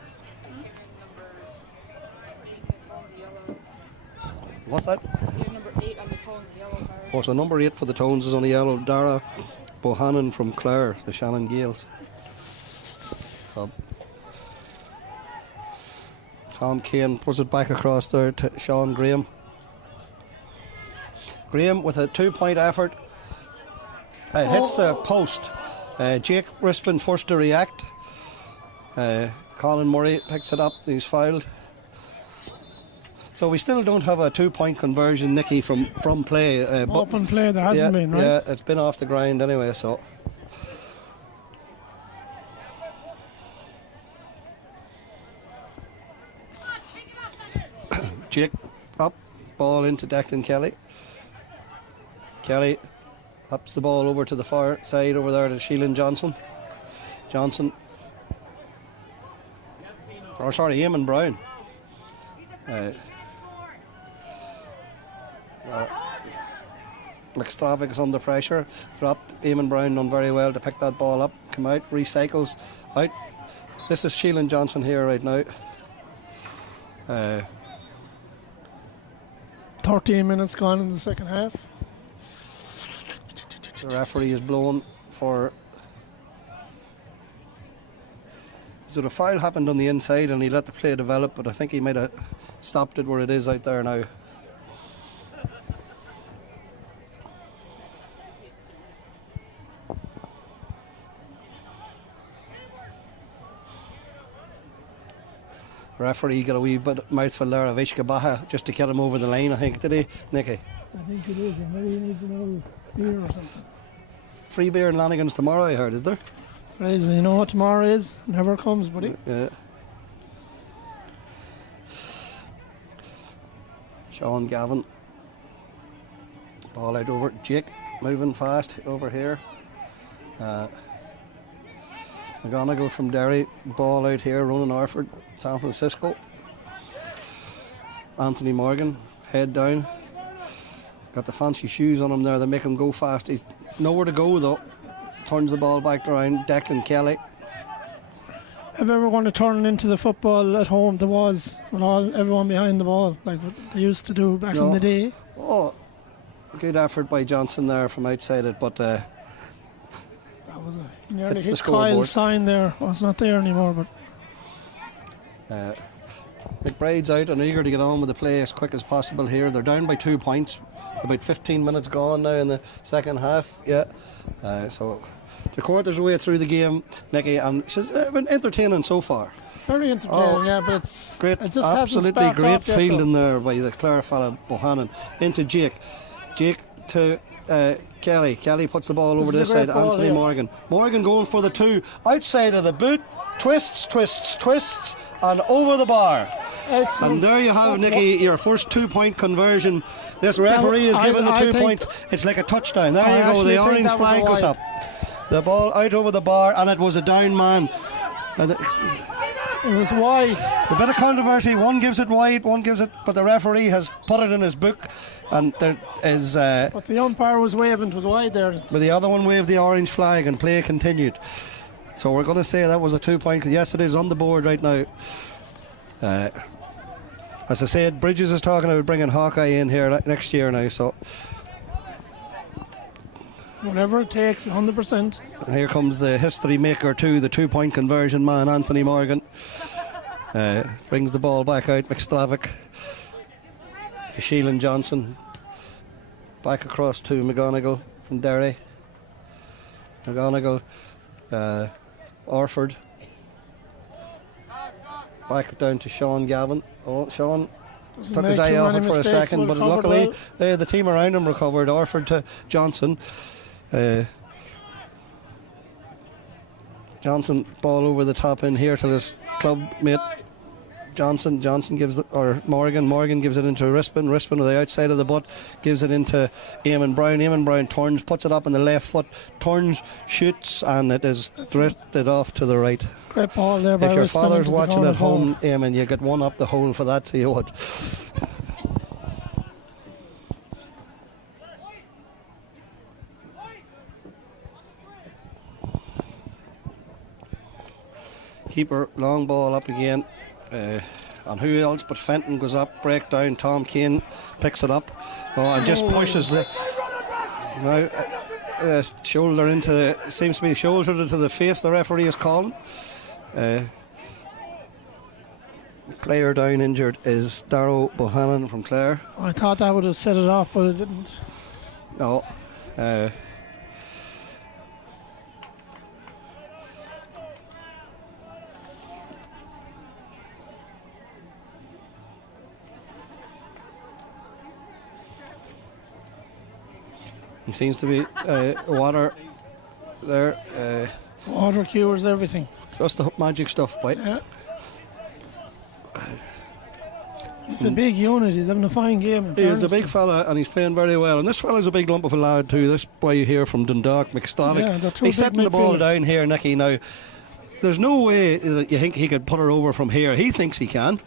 What's that? Number 8 on the Tones, the yellow card. Oh, so number 8 for the Tones is on the yellow. Dara Bohannon from Clare, the Shannon Gales. Tom Kane puts it back across there to Sean Graham. Graham with a 2-point effort. Hits the post. Jake Rispin first to react. Colin Murray picks it up. He's fouled. So we still don't have a 2-point conversion, Nicky, from play. Open play, there hasn't been, right? Yeah, it's been off the ground anyway, so. Jake up, ball into Declan Kelly. Kelly ups the ball over to the far side over there to Sheelan Johnson. Eamon Brown. McStravick is under pressure. Dropped. Eamon Brown done very well to pick that ball up. Come out, recycles out. This is Sheelan Johnson here right now. 13 minutes gone in the second half. The referee is blown for. So the foul happened on the inside and he let the play develop, but I think he might have stopped it where it is out there now. Referee got a wee bit mouthful there of Ishkabaha just to get him over the line, I think, did he, Nicky? I think it is, and maybe he needs another beer or something. Free beer in Lanigan's tomorrow, I heard, is there? It's crazy, you know what tomorrow is? Never comes, buddy. Yeah. Sean Gavin. Ball out over. Jake moving fast over here. McGonigal from Derry. Ball out here. Ronan Orford, San Francisco. Anthony Morgan, head down. Got the fancy shoes on him there. They make him go fast. He's nowhere to go though. Turns the ball back around. Declan Kelly. If ever want to turn into the football at home, there was with everyone behind the ball, like what they used to do back in the day. Oh, good effort by Johnson there from outside it, but That was he nearly it's the hit scoreboard. Kyle's sign there. Oh, it's not there anymore, but McBride's out and eager to get on with the play as quick as possible here. They're down by 2 points. About 15 minutes gone now in the second half. Yeah. So 3/4 away through the game, Nicky, and it's been entertaining so far. very entertaining. Yeah, but it's Great, it just hasn't absolutely sparked great off yet, though. fielding there by the Clare fella Bohannon into Jake. Jake to Kelly. Kelly puts the ball over This this is a side. great ball Anthony here. Morgan. Morgan going for the 2 outside of the boot. twists, and over the bar. Excellent. And there you have, Nicky, your first 2-point conversion. This referee is given the 2 points. It's like a touchdown. There you go. The orange flag goes up. The ball out over the bar, and it was a down man. And it was wide. A bit of controversy. One gives it wide, one gives it, but the referee has put it in his book, and there is. But the umpire was waving. It was wide there. But the other one waved the orange flag, and play continued. So we're going to say that was a 2-point. Yes, it is on the board right now. As I said, Bridges is talking about bringing Hawkeye in here next year now. So whatever it takes, 100%. And here comes the history maker too, the 2-point conversion man, Anthony Morgan. Brings the ball back out. McStravick to Sheelan Johnson. Back across to McGonigal from Derry. McGonigal. Orford. Back down to Sean Gavin. Oh, Sean took his eye off it for a second, but luckily the team around him recovered. Orford to Johnson. Johnson ball over the top in here to his club mate Johnson gives it, or Morgan gives it into Rispin with the outside of the butt, gives it into Eamon Brown turns, puts it up on the left foot, turns, shoots, and it is drifted off to the right. Great ball there by If your Rispin father's into the watching corner at home, Eamon, you get one up the hole for that, so you would. Keeper, long ball up again. And who else but Fenton goes up, breakdown. Tom Kane picks it up. And just pushes it. Now, shoulder into, seems to be shoulder to the face, the referee is calling. Player down injured is Darrow Bohannon from Clare. I thought that would have set it off, but it didn't. No. He seems to be water there. Water cures everything. That's the magic stuff, right? Yeah. He's a big unit. He's having a fine game. He's a big fella and he's playing very well. And this fella's a big lump of a lad too. This boy here from Dundalk, McStravick. Yeah, he's setting the ball down here, Nicky. Now, there's no way that you think he could put her over from here. He thinks he can.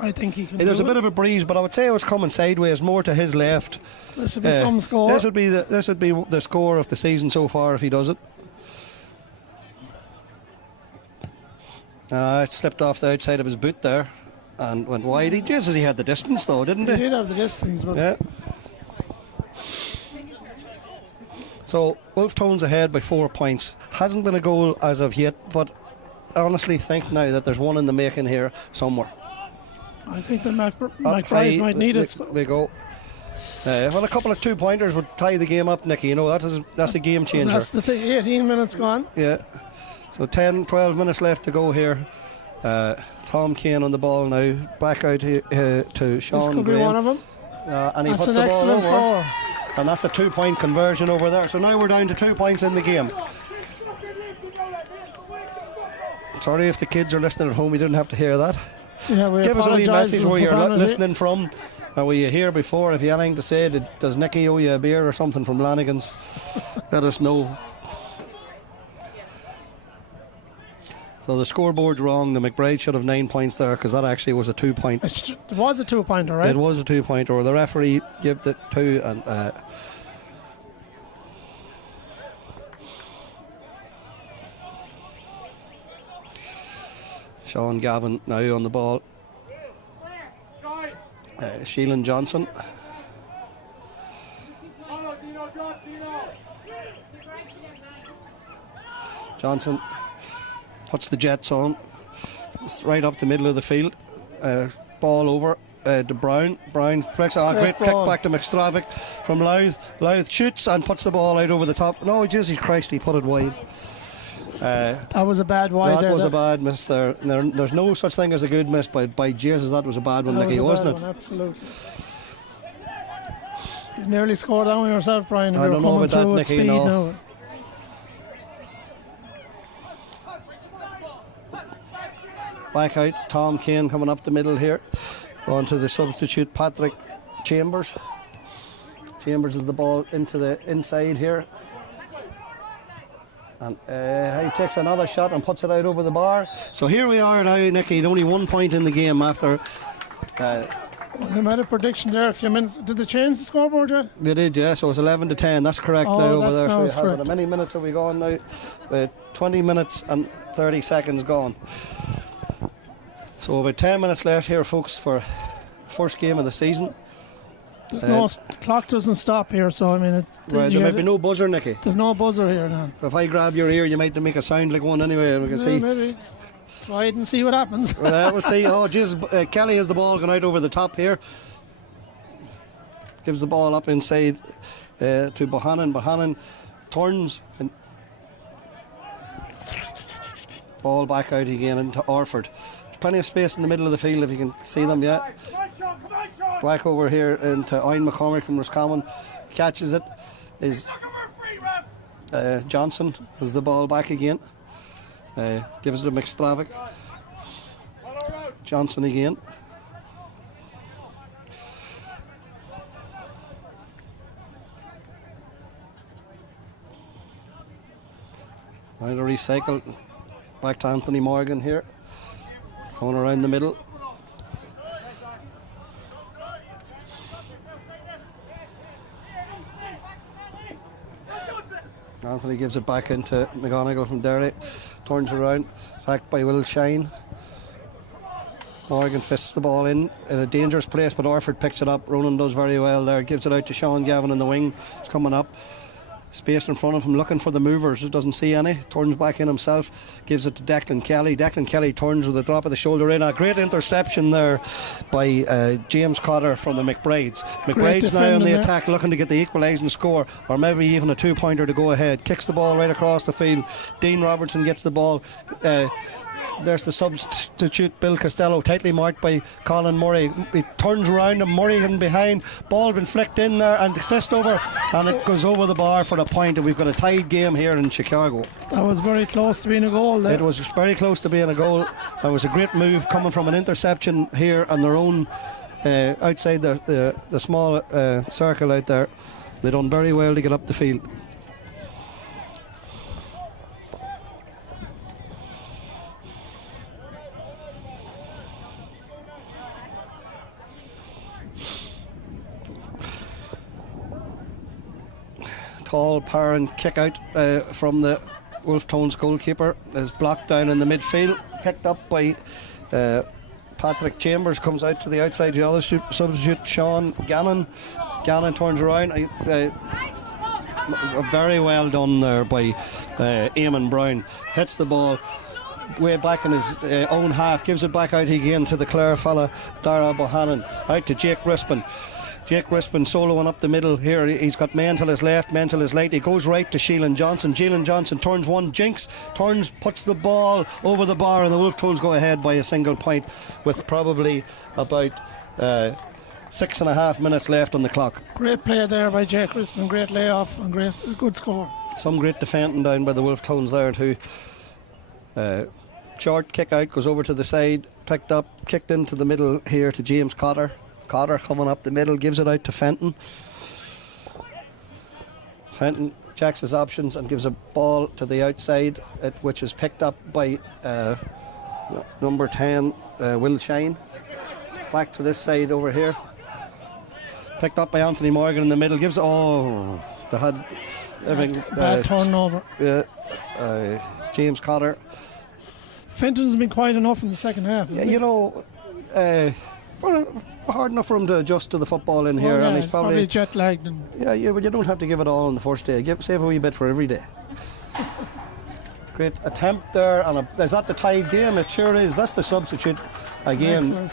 I think he can. There's a bit of a breeze, but I would say it was coming sideways, more to his left. This would be some score. This would be the score of the season so far if he does it. It slipped off the outside of his boot there and went wide. He had the distance though, didn't he? He did have the distance, but yeah. So Wolfe Tones ahead by 4 points. Hasn't been a goal as of yet, but I honestly think now that there's one in the making here somewhere. I think that McBride's might need it. We go. Well, a couple of 2-pointers would tie the game up, Nicky. You know, that's a game changer. That's the thing. 18 minutes gone. Yeah. So 10, 12 minutes left to go here. Tom Kane on the ball now. Back out to Sean This could Graham. be one of them. And he That's puts an the ball excellent over. score. And that's a 2-point conversion over there. So now we're down to 2 points in the game. Sorry if the kids are listening at home, you didn't have to hear that. Yeah, Give us a wee message where you're profanity. listening from. Or were you here before? If you have anything to say, does Nicky owe you a beer or something from Lanigan's? Let us know. So the scoreboard's wrong. The McBride should have 9 points there because that actually was a 2-point. It was a 2-pointer, right? It was a 2-pointer. The referee gave it 2 and Sean Gavin now on the ball. Sheelan Johnson. Johnson puts the Jets on. It's right up the middle of the field. Ball over to Brown. Brown flicks. Great kick back to McStravick from Louth. Louth shoots and puts the ball out over the top. No, Jesus Christ, he put it wide. That was a bad wide. That was a bad miss there. There's no such thing as a good miss, by Jesus, that was a bad one, Nicky, wasn't it? Absolutely. You nearly scored down yourself, Brian. I don't know about that, Nicky. No. Back out, Tom Kane coming up the middle here. On to the substitute, Patrick Chambers. Chambers is the ball into the inside here. And he takes another shot and puts it out over the bar. So here we are now, Nicky, only 1 point in the game after... They made a prediction there a few minutes. Did they change the scoreboard yet? They did, yeah, so it's 11-10. That's correct now over there. So we have correct. how many minutes have we gone now? 20 minutes and 30 seconds gone. So about 10 minutes left here, folks, for first game of the season. There's no clock doesn't stop here, so I mean, Right, there might be no buzzer, Nicky. There's no buzzer here now. If I grab your ear, you might make a sound like one anyway. We can see. Maybe try it and see what happens. We'll see. Oh, Jesus, Kelly has the ball going out over the top here. Gives the ball up inside to Bohannon. Bohannon turns and ball back out again into Orford. There's plenty of space in the middle of the field if you can see them yet. Back over here into Owen McCormick from Roscommon. Catches it. Is Johnson has the ball back again. Gives it to McStravick. Johnson again. Now to recycle. Back to Anthony Morgan here. Coming around the middle. Anthony gives it back into McGonigal from Derry. Turns around. Attacked by Will Shine. Morgan fists the ball in a dangerous place, but Orford picks it up. Ronan does very well there. Gives it out to Sean Gavin in the wing. He's coming up. Space in front of him, looking for the movers. Doesn't see any. Turns back in himself. Gives it to Declan Kelly. Declan Kelly turns with a drop of the shoulder in. A great interception there by James Cotter from the McBride's. McBride's now on the attack, looking to get the equalising score, or maybe even a 2-pointer to go ahead. Kicks the ball right across the field. Dean Robertson gets the ball. There's the substitute, Bill Costello, tightly marked by Colin Murray. He turns around and Murray in behind. Ball been flicked in there and fist over, and it goes over the bar for the point, and we've got a tied game here in Chicago. That was very close to being a goal there. It was very close to being a goal. That was a great move coming from an interception here on their own outside the small circle out there. They done very well to get up the field. Tall Parent kick out from the Wolfe Tones goalkeeper is blocked down in the midfield, picked up by Patrick Chambers, comes out to the outside. The other substitute, Sean Gannon. Gannon turns around. Very well done there by Eamon Brown. Hits the ball way back in his own half, gives it back out again to the Clare fella, Dara Bohannon. Out to Jake Rispin. Jake Rispin soloing up the middle here. He's got men to his left, men to his right. He goes right to Sheelan Johnson. Sheelan Johnson turns one, jinks, turns, puts the ball over the bar, and the Wolfe Tones go ahead by a single point with probably about 6.5 minutes left on the clock. Great play there by Jake Rispin, great layoff and good score. Some great defending down by the Wolfe Tones there too. Short kick out, goes over to the side, picked up, kicked into the middle here to James Cotter. Cotter coming up the middle, gives it out to Fenton. Fenton checks his options and gives a ball to the outside, which is picked up by number 10, Will Shine. Back to this side over here. Picked up by Anthony Morgan in the middle. Gives they had bad turnover. James Cotter. Fenton's been quiet enough in the second half. Yeah, you know, hard enough for him to adjust to the football in here, and he's probably jet lagged. Yeah, but you don't have to give it all on the first day. Save a wee bit for every day. Great attempt there, and is that the tied game? It sure is. That's the substitute again.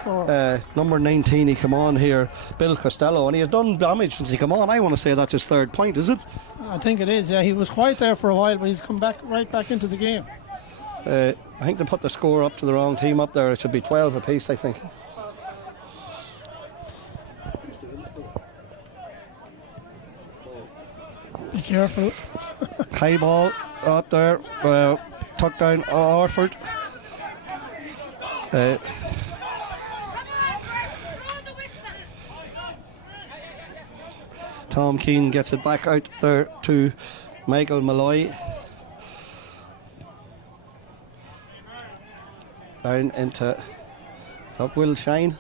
Number 19, he come on here, Bill Costello, and he has done damage since he come on. I want to say that's his third point, is it? I think it is. Yeah, he was quiet there for a while, but he's come back right back into the game. I think they put the score up to the wrong team up there. It should be 12 apiece, I think. Be careful. High ball up there, tucked down Orford. Tom Keane gets it back out there to Michael Malloy. Down into up Will Shine.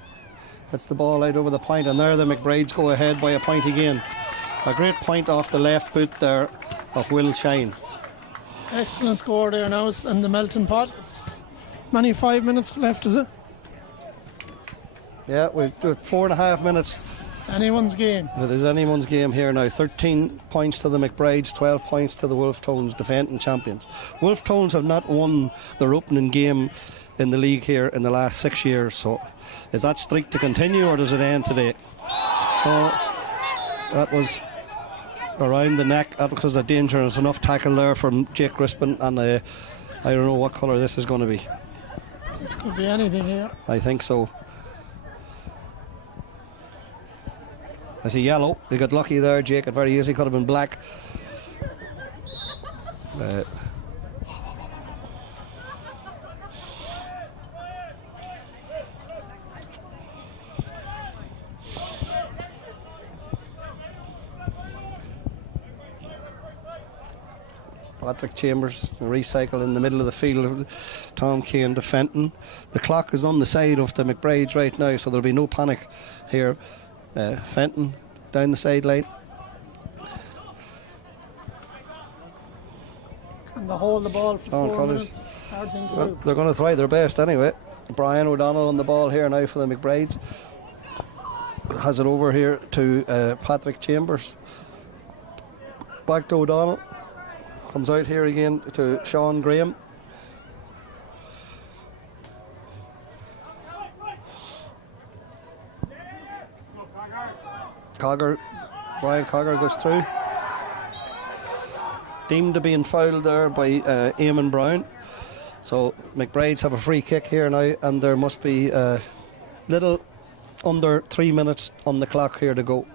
That's the ball out over the point, and there the McBride's go ahead by a point again. A great point off the left boot there of Will Shine. Excellent score there now in the melting pot. It's only 5 minutes left, is it? Yeah, we've got 4.5 minutes. It's anyone's game. It is anyone's game here now. 13 points to the McBrides, 12 points to the Wolfe Tones, defending champions. Wolfe Tones have not won their opening game in the league here in the last 6 years. So is that streak to continue, or does it end today? Oh, that was around the neck. That was a dangerous enough tackle there from Jake Crispin, and I don't know what colour this is going to be. This could be anything here. I think so. I see yellow. He got lucky there, Jake. It very easy could have been black. Patrick Chambers, the recycle in the middle of the field. Tom Keane defending. The clock is on the side of the McBrides right now, so there'll be no panic here. Fenton down the sideline. And they hold the ball for 4 minutes. Hard thing to do. They're going to try their best anyway. Brian O'Donnell on the ball here now for the McBrides. Has it over here to Patrick Chambers. Back to O'Donnell. Comes out here again to Sean Graham. Brian Cogger goes through. Deemed to being fouled there by Eamon Brown. So McBrides have a free kick here now, and there must be little under 3 minutes on the clock here to go.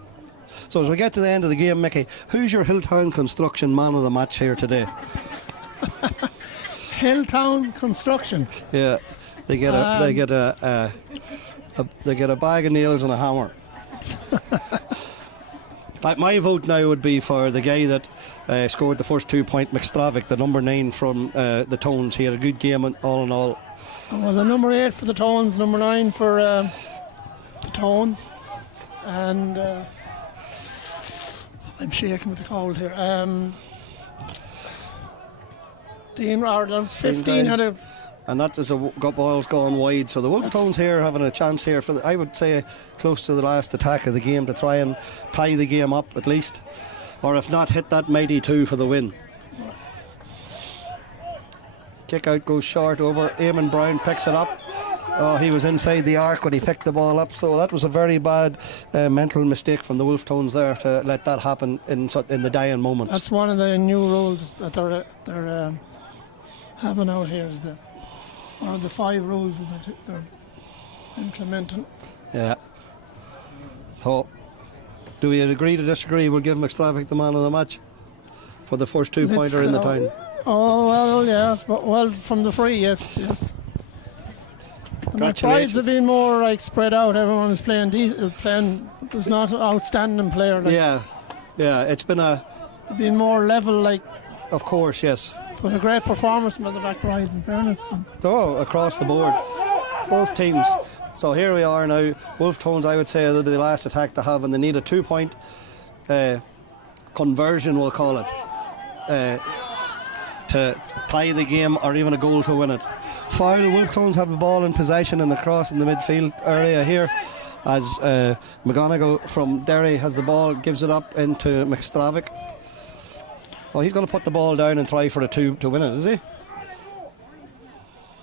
So as we get to the end of the game, Mickey, who's your Hilltown Construction man of the match here today? Hilltown Construction. Yeah, they get a bag of nails and a hammer. Like my vote now would be for the guy that scored the first 2 point, McStravick, the number 9 from the Tones. He had a good game all in all. Well, the number 8 for the Tones, number 9 for the Tones, and I'm shaking with the cold here. Dean Rardon, 15 had a. And that is got balls going wide. So the Wolfe Tones here having a chance here for I would say close to the last attack of the game to try and tie the game up at least, or if not, hit that mighty 2 for the win. Kick out goes short over. Eamon Brown picks it up. Oh, he was inside the arc when he picked the ball up, so that was a very bad mental mistake from the Wolfe Tones there to let that happen in the dying moments. That's one of the new rules that they're having out here, is the 5 rules that they're implementing. Yeah. So, do we agree to disagree? We'll give McStravick the man of the match for the first 2 pointer in the town. Oh, well, yes, but from the free, yes. The McBrides have been more spread out. Everyone is playing. There's not an outstanding player. Yeah, it's been They've been more level, Of course, yes. But a great performance by the McBrides, in fairness. Oh, across the board, both teams. So here we are now. Wolfe Tones, I would say, will be the last attack to have, and they need a 2 point conversion, we'll call it, to tie the game, or even a goal to win it. Foul. Wolfe Tones have the ball in possession in the cross in the midfield area here, as McGonigal from Derry has the ball, gives it up into McStravick. Oh, he's going to put the ball down and try for a 2 to win it, is he?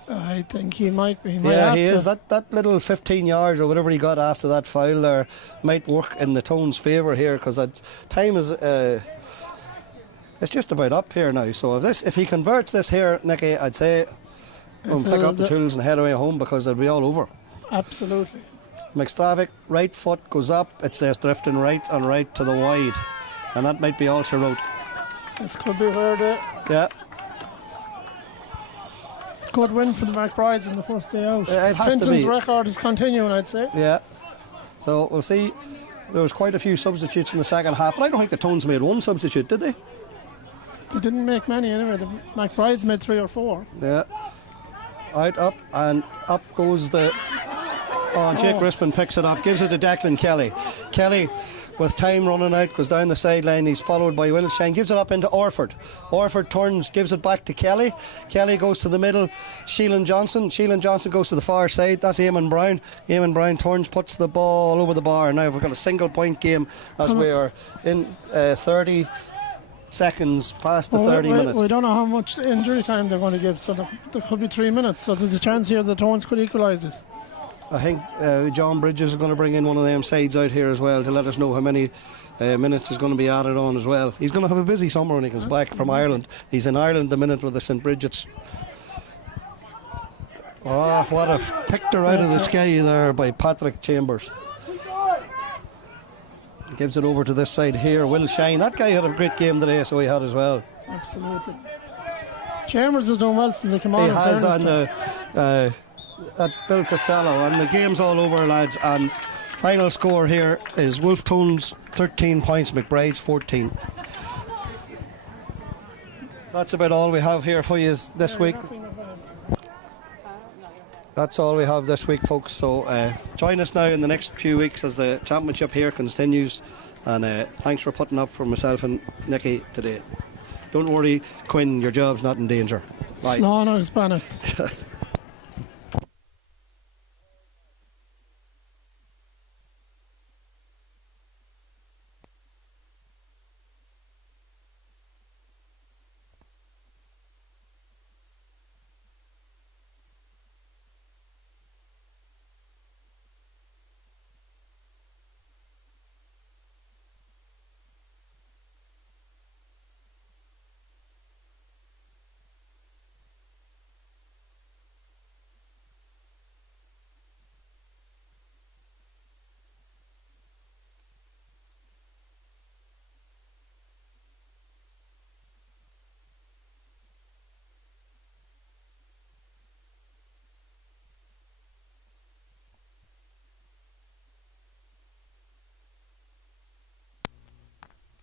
I think he might be. He is. That little 15 yards or whatever he got after that foul there might work in the Tones' favour here, because that time is it's just about up here now. So if he converts this here, Nicky, I'd say pick up the tools and head away home, because they'll be all over. Absolutely. McStravick, right foot goes up. It says drifting right and right to the wide, and that might be all she wrote. This could be heard. Yeah. good win for the McBride's in the first day out. It has to Finton's be. record is continuing, I'd say. Yeah. So we'll see. There was quite a few substitutes in the second half, but I don't think the Tones made one substitute, did they? They didn't make many anyway. The McBride's made 3 or 4. Yeah. Out, up, and up goes the... Oh, Jake Rispin picks it up, gives it to Declan Kelly. Kelly, with time running out, goes down the sideline. He's followed by Will Shane, gives it up into Orford. Orford turns, gives it back to Kelly. Kelly goes to the middle. Sheelan Johnson goes to the far side. That's Eamon Brown. Eamon Brown turns, puts the ball over the bar. Now we've got a single point game as we are in 30 seconds past the 30 minutes. We don't know how much injury time they're going to give, so there could be 3 minutes. So there's a chance here the Tones could equalise this. I think John Bridges is going to bring in one of them sides out here as well to let us know how many minutes is going to be added on as well. He's going to have a busy summer when he comes back from Ireland. He's in Ireland the minute with the St. Bridget's. Oh, what a picked her out of the sky there by Patrick Chambers. Gives it over to this side here. Will Shine. That guy had a great game today, so he had as well. Absolutely. Chambers has done well since he came on. He has on at Bill Costello, and the game's all over, lads. And final score here is Wolfe Tones 13 points, McBride's 14. That's about all we have here for you this week. That's all we have this week, folks. So join us now in the next few weeks as the championship here continues. And thanks for putting up for myself and Nicky today. Don't worry, Quinn, your job's not in danger. Right. No, it's panicked.